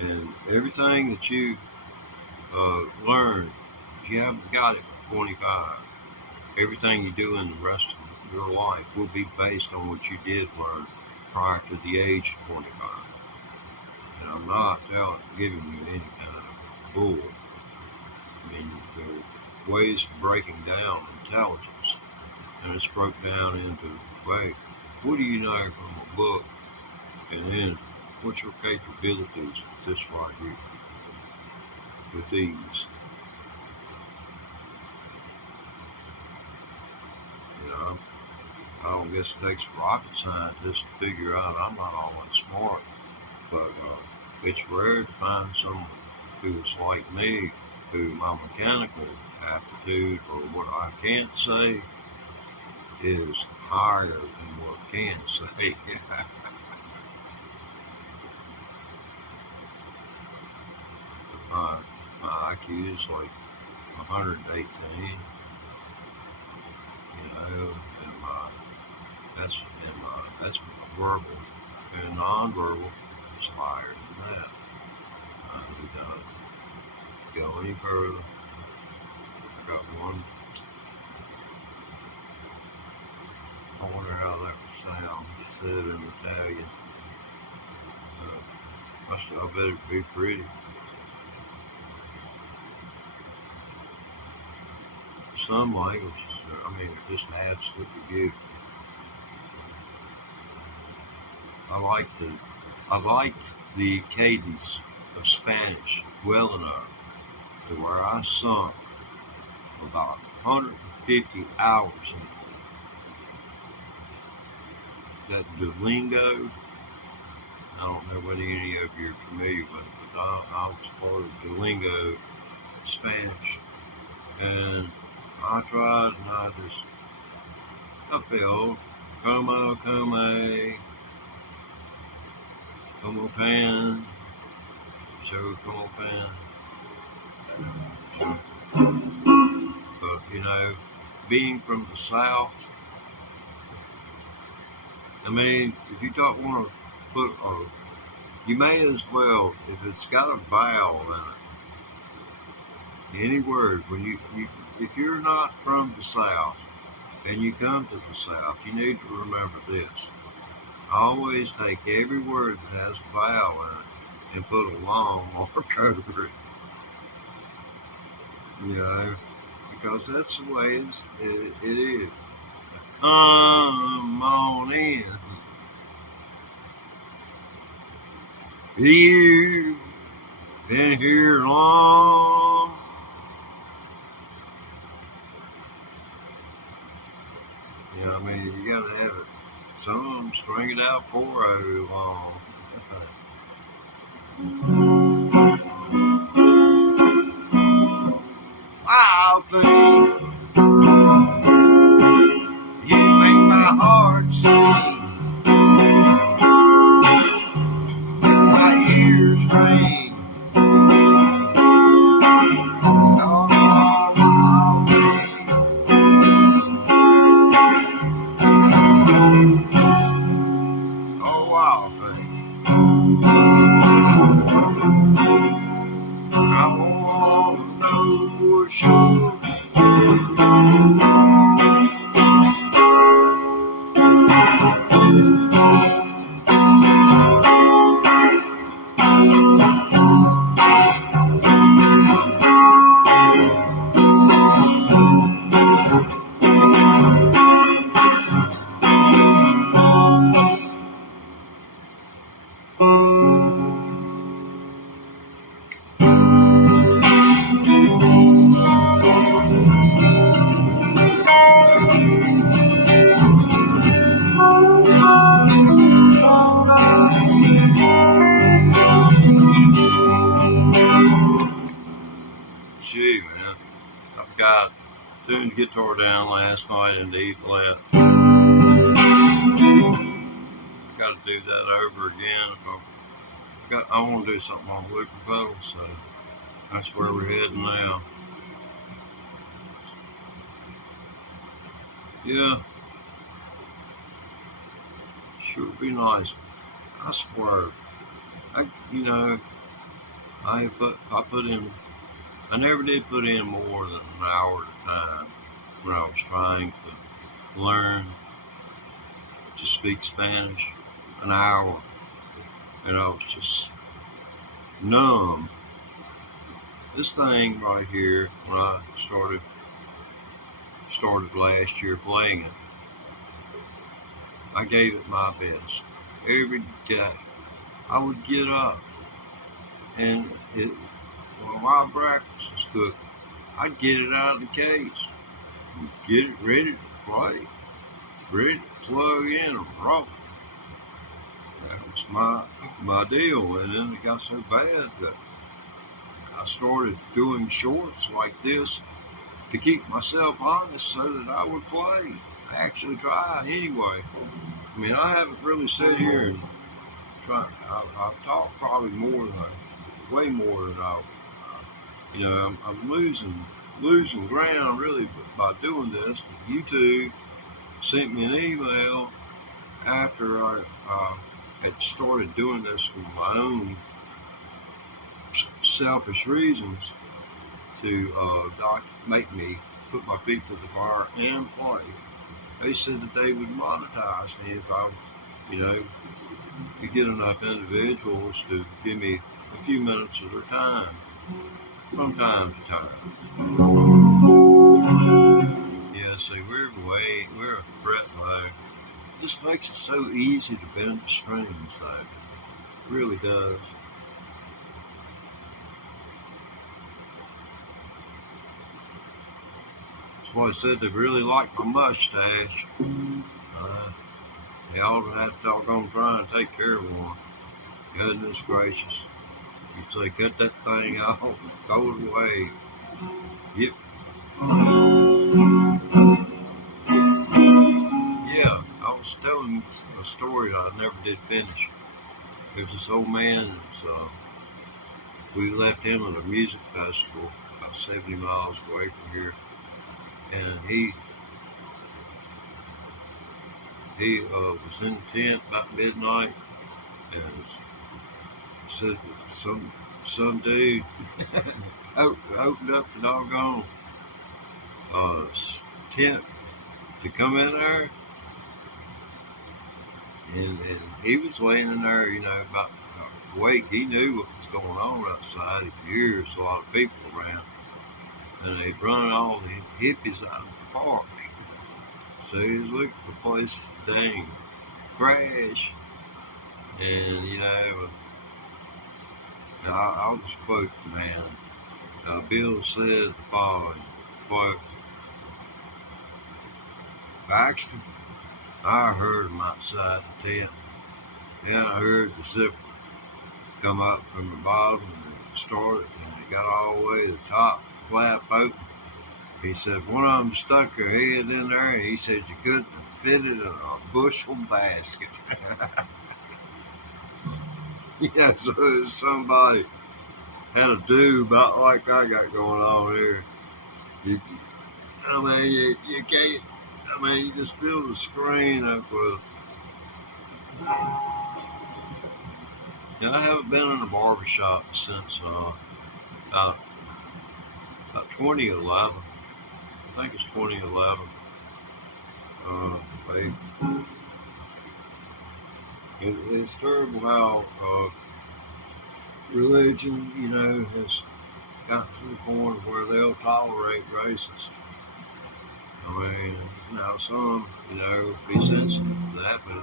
And everything that you learn, if you haven't got it at 25, everything you do in the rest of your life will be based on what you did learn prior to the age of 25. And I'm not giving you any kind of bull. I mean, there are ways of breaking down intelligence, and it's broke down into, wait, what do you know from a book? And then, what's your capabilities with this right here? With these. You know, I don't guess it takes rocket scientists to figure out I'm not all that smart, but it's rare to find someone who's like me, who my mechanical aptitude, or what I can't say, is higher than what I can say. my IQ is like 118, you know, and that's verbal, and nonverbal is higher than that. We don't go any further. I got one. I wonder how that would sound said in Italian. I bet it'd be pretty. Some languages, I mean, are just absolutely beautiful. I like the cadence of Spanish well enough to where I sunk about 150 hours in it. That Duolingo, I don't know whether any of you are familiar with it, but I was part of Duolingo Spanish, and I tried, and I failed. Como pan, so como pan. But, you know, being from the South, I mean, if you don't want to put you may as well, if it's got a vowel in it, any word, if you're not from the South and you come to the South, you need to remember this. Always take every word that has a vowel in it and put a long mark over it. You know, because that's the way it is. Come on in. You've been here long. You know, I mean, you gotta have it. Some of them string it out 4-0 long. Wild thing, you make my heart sing, make my ears ring. Oh, wild thing. Oh, wild thing. I want to know for sure. Gee, man, I've got tuned the guitar down last night and E flat. Got to do that over again. I want to do something on the looping pedal, so That's where we're heading now. Yeah, sure would be nice. I swear, I put in. I never did put in more than an hour at a time when I was trying to learn to speak Spanish. An hour, and I was just numb. This thing right here, when I started last year playing it, I gave it my best. Every day I would get up and while breakfast was cooked, I'd get it out of the case, and get it ready to play, ready to plug in and roll. That was my deal, and then it got so bad that I started doing shorts like this to keep myself honest so that I would play. I actually try anyway. I mean, I haven't really sat here and tried. I've talked probably way more than I'm losing ground really by doing this. YouTube sent me an email after I had started doing this for my own selfish reasons to make me put my feet to the fire and play. They said that they would monetize me if I, could get enough individuals to give me a few minutes of their time from time to time. Yeah, see, we're a fret low. It just makes it so easy to bend the strings, though. It really does. That's why I said they really like my mustache. They ought to have to doggone try and take care of one. Goodness gracious. You say cut that thing off, throw it away. Yep. Yeah, I was telling a story I never did finish. There's this old man, we left him at a music festival about 70 miles away from here, and he was in the tent about midnight, and said some dude opened up the doggone tent to come in there, and he was laying in there, about awake. He knew what was going on outside. He could hear a lot of people around, and they'd run all the hippies out of the park. So he was looking for places to dang crash, and I'll just quote the man. Bill says the following, quote, Baxter, I heard him outside the tent. Then I heard the zipper come up from the bottom and it started, and it got all the way to the top, flap open. He said one of them stuck her head in there, and he said you couldn't have fit it in a bushel basket. So somebody had a do about like I got going on here. You can't. You just fill the screen up with. I haven't been in a barbershop since about 2011. I think it's 2011. It's terrible how religion, has gotten to the point where they'll tolerate racists. Some, be sensitive to that, but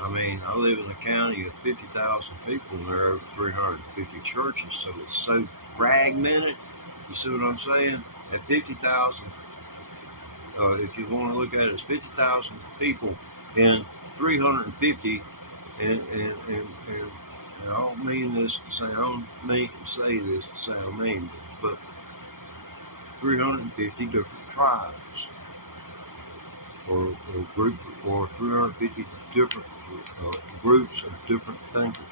I live in a county of 50,000 people, and there are over 350 churches, so it's so fragmented. You see what I'm saying? At 50,000, if you want to look at it, it's 50,000 people in 350, and I don't mean this to sound mean, say this to sound mean, but 350 different tribes, or 350 different groups of different thinkers.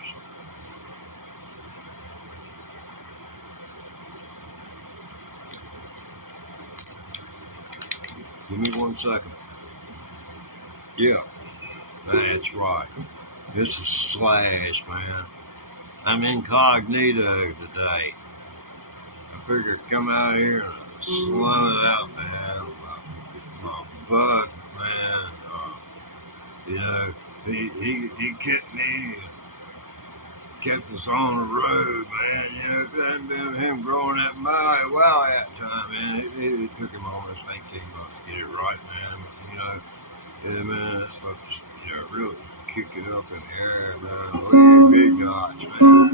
Give me 1 second. Yeah, that's right. This is Slash, man. I'm incognito today. I figured come out here and slum it out, man. My bud, man. You know, he kept me, kept us on the road, man. You know, if it hadn't been him growing that Maui Wow that time, man, it took him almost 18 months to get it right, man. But, you know, yeah, man, that stuff just, you know, really kick it up in the air, man. Way big knots, man.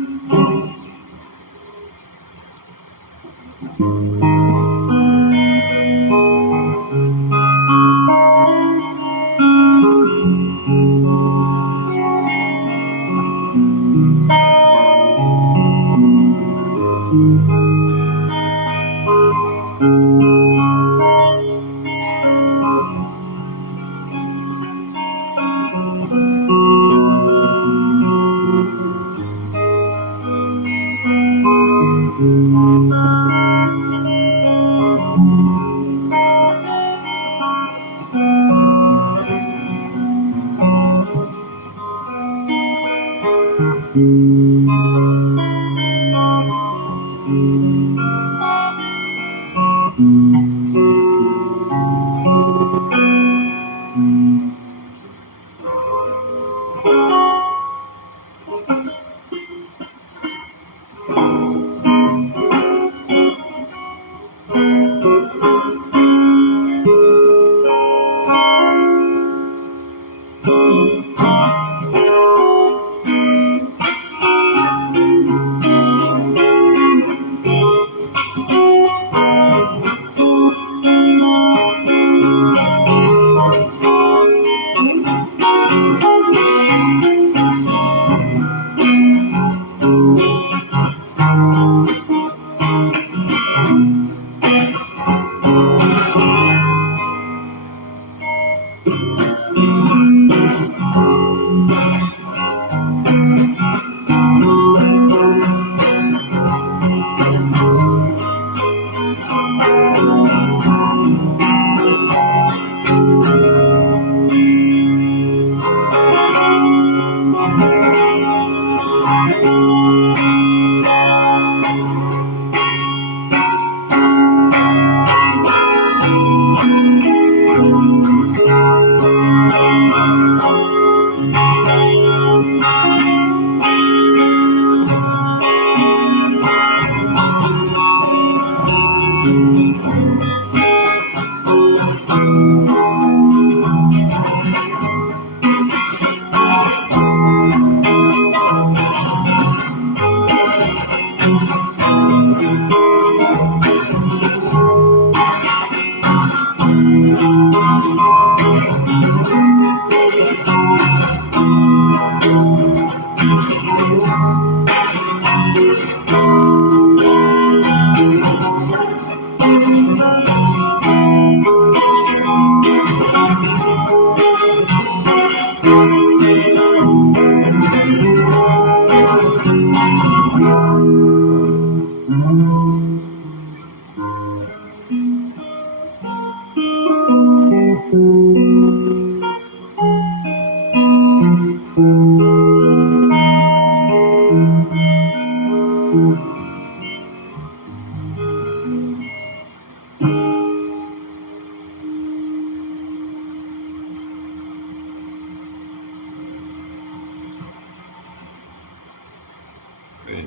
Anyway,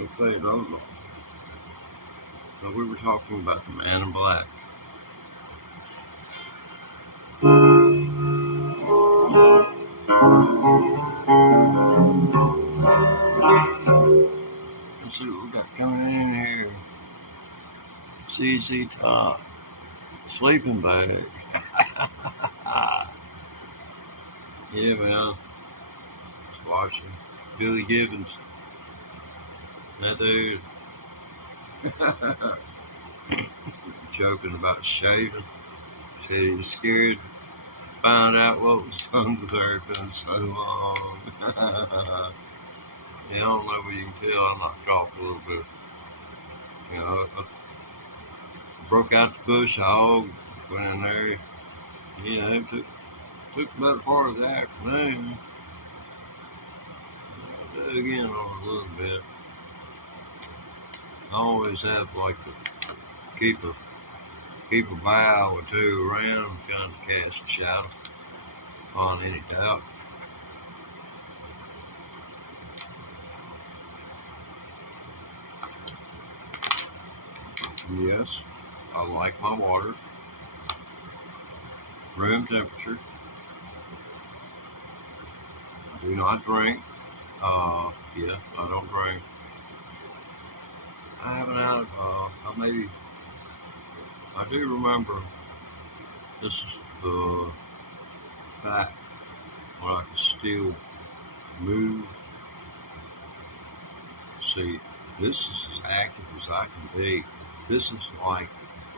okay, those are. So we were talking about the man in black. Let's see what we got coming in here. CZ Top. Sleeping bag. Yeah, man. Just watching Billy Gibbons. That dude. Joking about shaving. Said he was scared to find out what was under there. Been so long. Yeah, I don't know if you can tell. I knocked off a little bit. You know, broke out the bush hog, went in there. You know, it took the better part of the afternoon. I dug in on it a little bit. I always have like to keep a bough or two around, kind of cast a shadow on any doubt. Yes, I like my water room temperature. I do not drink. Yeah, I don't drink. I haven't had. I do remember this is the back when I can still move. See, this is as active as I can be. This is like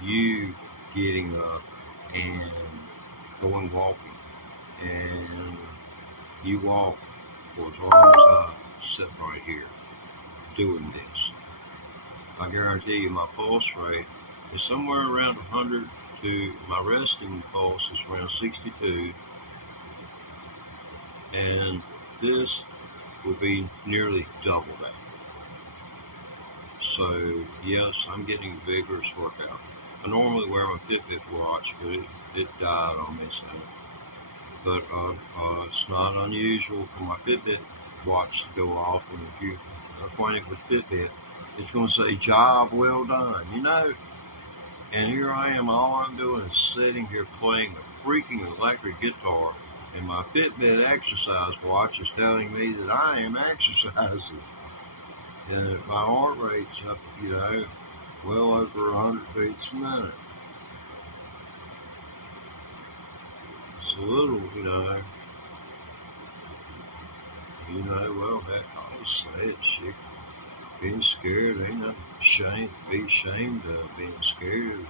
you getting up and going walking, and you walk for as long as I sit right here doing this. I guarantee you my pulse rate is somewhere around 100 to my resting pulse is around 62, and this will be nearly double that. So yes, I'm getting a vigorous workout. I normally wear my Fitbit watch, but it died on me, so. But it's not unusual for my Fitbit watch to go off, and if you're acquainted with Fitbit, it's going to say "job well done," you know. And here I am, all I'm doing is sitting here playing a freaking electric guitar, and my Fitbit exercise watch is telling me that I am exercising. And my heart rate's up, you know, well over 100 beats a minute. It's a little, well, heck, I'll say it, shit. Being scared ain't nothing to be ashamed of being scared.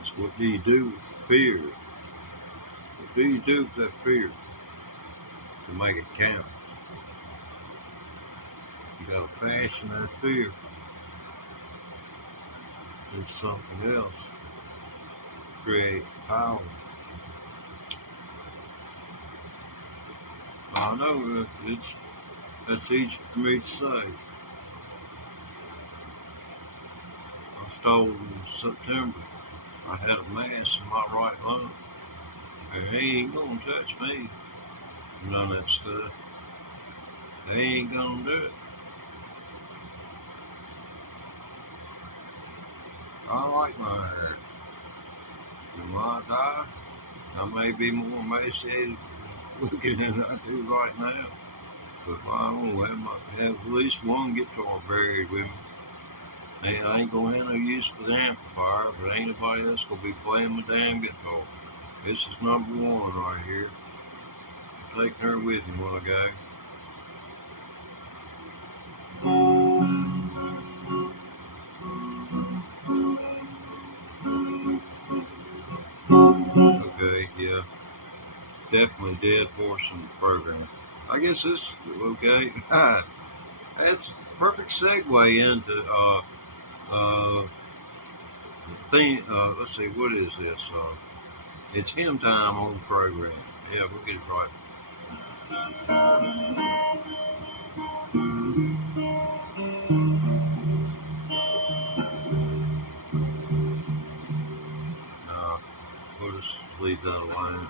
It's what do you do with fear? What do you do with that fear to make it count? You gotta fashion that fear into something else. Create power. I know that's easy for me to say. I was told in September I had a mass in my right lung. And they ain't gonna touch me. None of that stuff. They ain't gonna do it. I like my hair. And when I die, I may be more emaciated looking than I do right now. But I'm gonna have at least one guitar buried with me. And I ain't gonna have no use for the amplifier, but ain't nobody else gonna be playing my damn guitar. This is number one right here. I'm taking her with me when I go. Okay, yeah. Definitely dead horse in the program. I guess this okay. That's a perfect segue into thing. Let's see, what is this? It's hymn time on the program. Yeah, we'll get it right. We'll just leave that alone.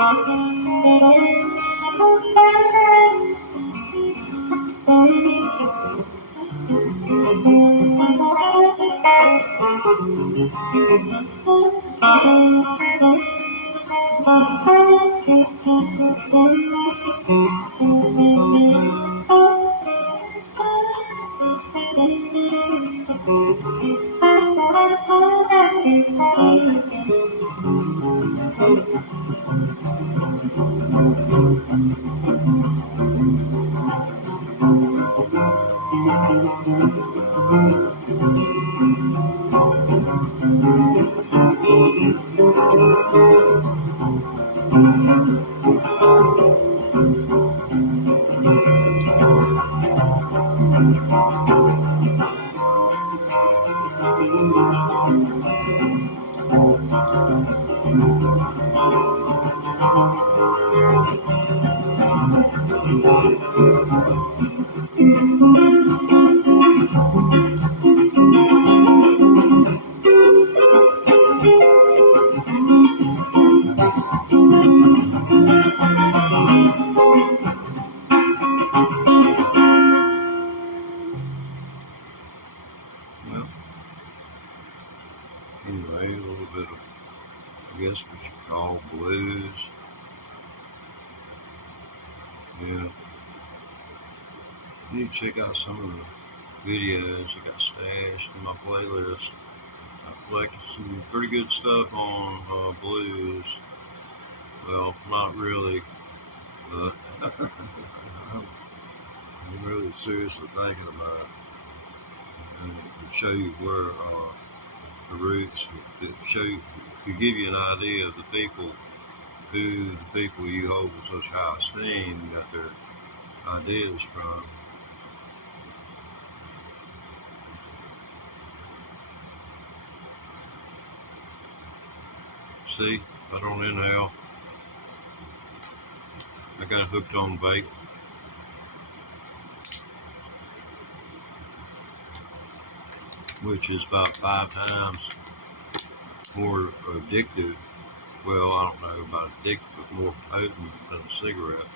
Well, anyway, a little bit of, I guess what you call blues. Yeah. You need to check out some of the videos I got stashed in my playlist. I collected some pretty good stuff on blues. Well, not really, but I'm really seriously thinking about it. And it would show you where the roots, it show you, to give you an idea of the people you hold in such high esteem, you got their ideas from. See, I don't inhale. I got hooked on vape. Which is about 5 times more addictive. Well, I don't know about addictive, but more potent than a cigarette.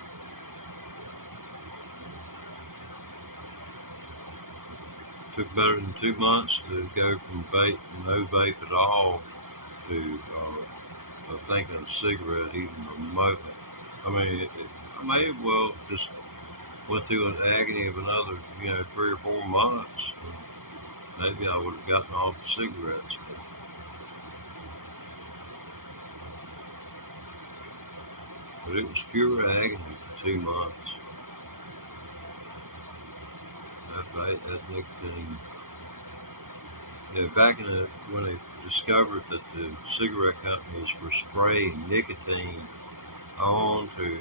Took better than 2 months to go from vape, no vape at all, to thinking of cigarette even remotely. I mean, I may have well just went through an agony of another, 3 or 4 months. Maybe I would have gotten off the cigarettes. But it was pure agony for 2 months. That nicotine. Back when they discovered that the cigarette companies were spraying nicotine onto,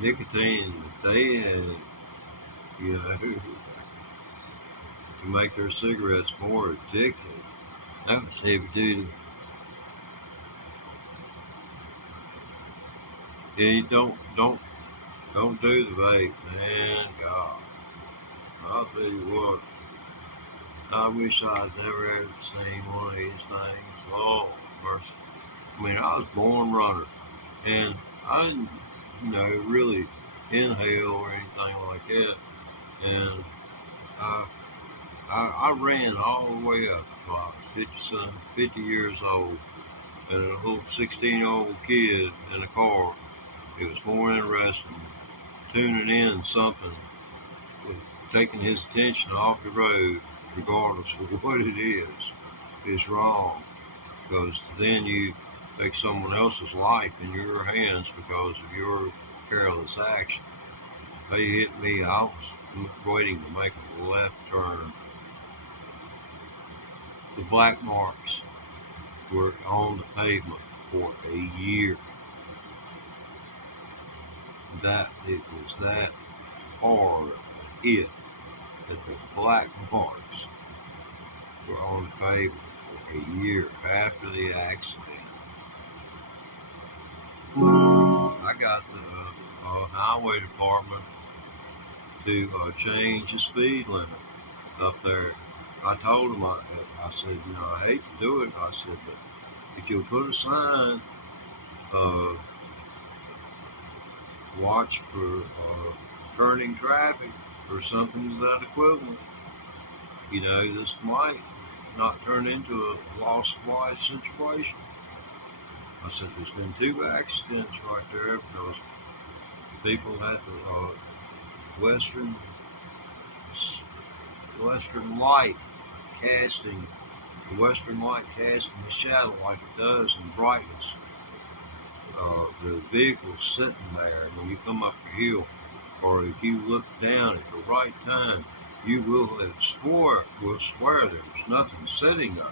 nicotine that they had, to make their cigarettes more addictive. That was heavy duty. Yeah, you don't do the vape, man. God, I'll tell you what. I wish I'd never ever seen one of these things. Lord mercy. I was born runner, and I didn't, really inhale or anything like that. And I ran all the way up to I was 50 years old, and a little 16-year-old kid in a car. It was more interesting tuning in something, taking his attention off the road, regardless of what it is wrong. Because then you take someone else's life in your hands because of your careless action. They hit me, I was waiting to make a left turn. The black marks were on the pavement for a year. It was that hard hit that the black marks were on the pavement for a year after the accident. I got the highway department to change the speed limit up there. I told them, I said, I hate to do it. I said, but if you'll put a sign uh, watch for turning traffic or something to that equivalent. This might not turn into a lost life situation. I said there's been 2 accidents right there because people had the western light casting the shadow like it does in brightness. The vehicle's sitting there, and when you come up the hill, or if you look down at the right time, you will swear there's nothing sitting there.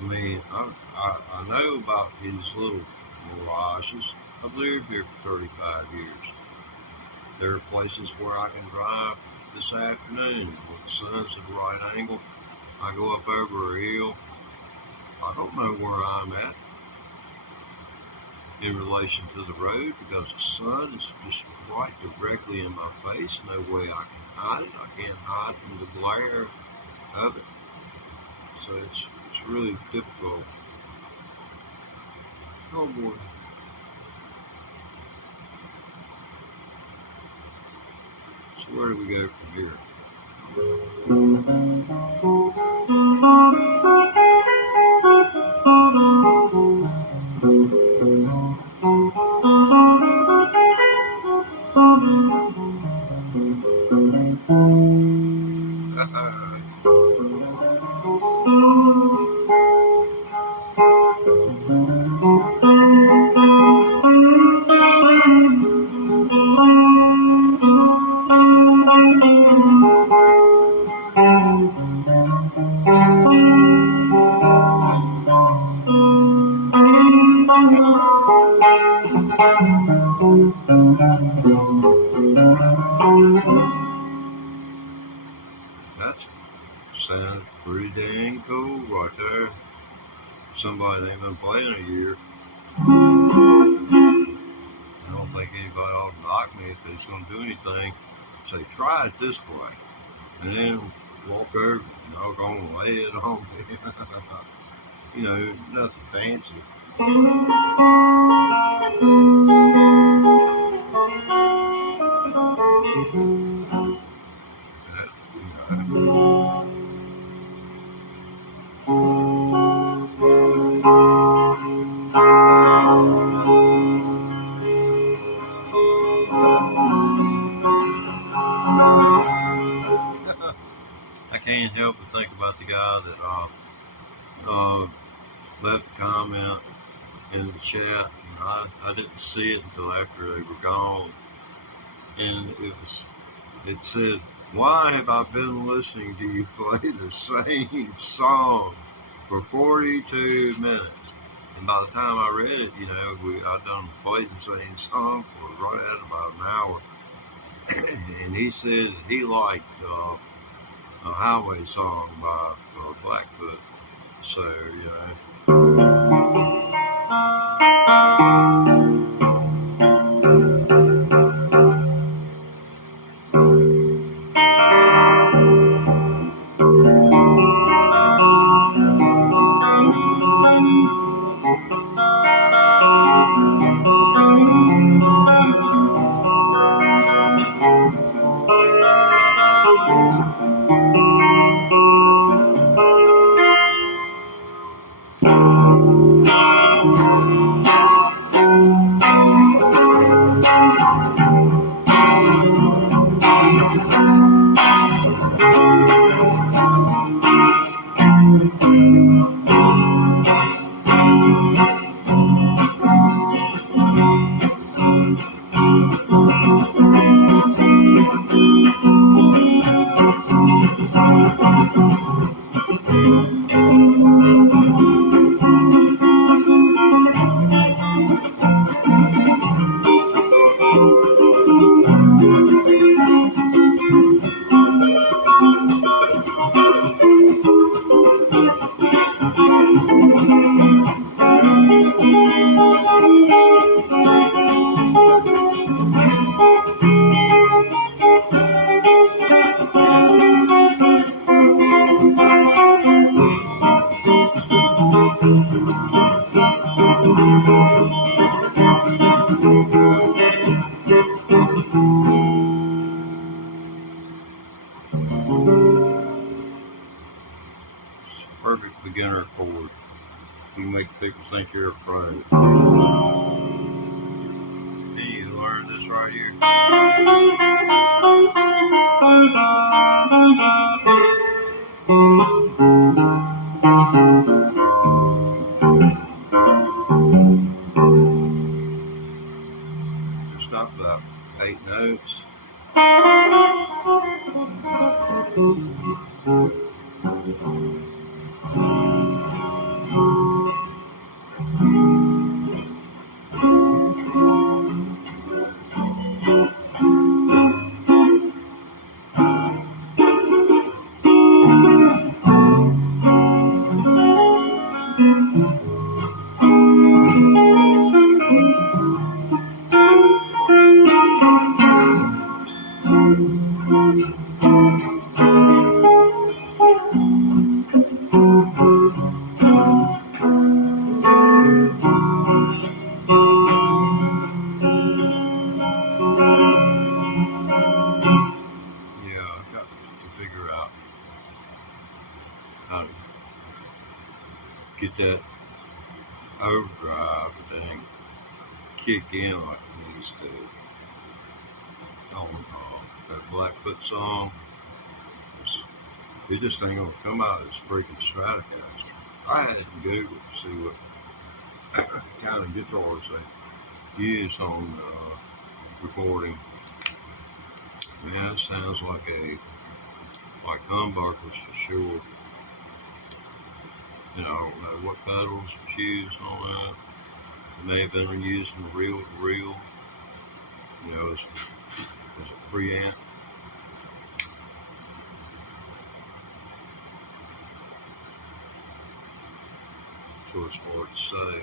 I mean, I know about these little mirages. I've lived here for 35 years. There are places where I can drive this afternoon when the sun's at the right angle. I go up over a hill. I don't know where I'm at in relation to the road because the sun is just right directly in my face. No way I can hide it. I can't hide from the glare of it. So it's really difficult. Oh boy. So where do we go from here? That sounds pretty dang cool right there. Somebody that ain't been playing a year. I don't think anybody ought to knock me if they're going to do anything. Say, try it this way. And then walk over and doggone lay it on me. Nothing fancy. I can't help but think about the guy that left a comment in the chat, and I didn't see it until after they were gone, and it said, "Why have I been listening to you play the same song for 42 minutes?" And by the time I read it, I done played the same song for right at about an hour. And he said he liked a highway song by Blackfoot. So, Perfect beginner chord. You make people think you're afraid. Then you learn this right here. Just not about 8 notes. Get that overdrive thing kick in like it needs to on that Blackfoot song. This thing gonna come out as freaking Stratocaster. I had to Google to see what kind of guitars they use on recording. Man, it sounds like humbuckers for sure. You know, I don't know what pedals was used on that. It may have been used from reel to reel. You know, as a preamp. So it's hard to say.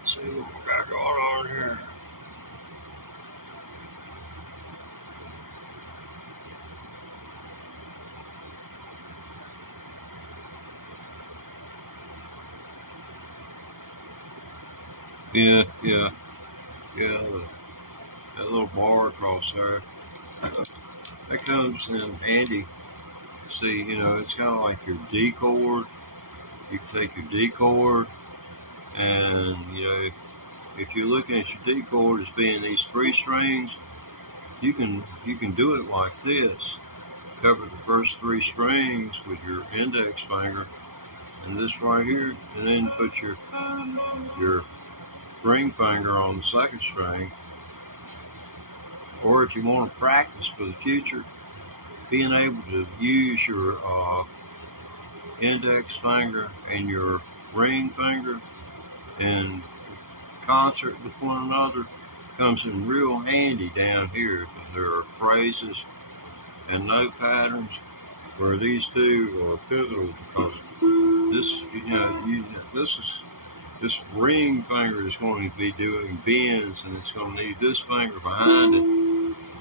Let's see what we got going on here. Yeah, that little bar across there, that comes in handy. See, you know, it's kind of like your D chord. You can take your D chord, and, you know, if you're looking at your D chord as being these 3 strings, you can do it like this. Cover the first 3 strings with your index finger, and this right here, and then put your ring finger on the 2nd string. Or if you want to practice for the future, being able to use your index finger and your ring finger in concert with one another comes in real handy down here, because there are phrases and note patterns where these two are pivotal, because this ring finger is going to be doing bends, and it's going to need this finger behind it,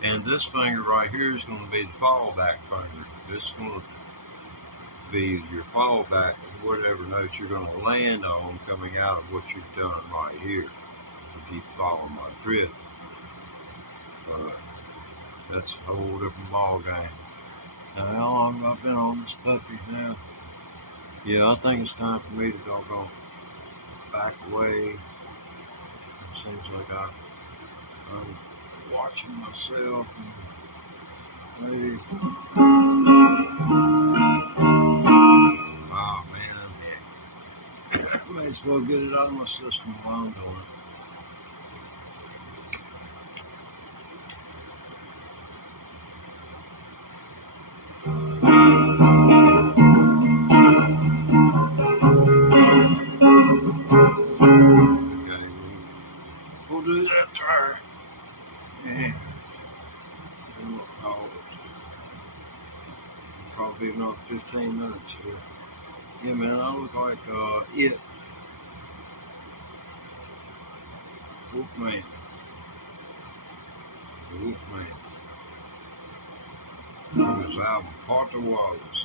and this finger right here is going to be the fallback finger. This is going to be your fallback of whatever note you're going to land on coming out of what you've done right here, if you follow my drift. But that's a whole different ball game. Now, how long have I been on this puppy now? Yeah, I think it's time for me to doggone back away. It seems like I'm watching myself, and maybe. Oh man, may as well get it out of my system while I'm doing it. We'll do that try. And we'll call it. Probably another 15 minutes here. Yeah, man, I look like it. Wolfman. The Wolfman. From his album, Carter Wallace.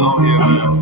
Oh, yeah, man.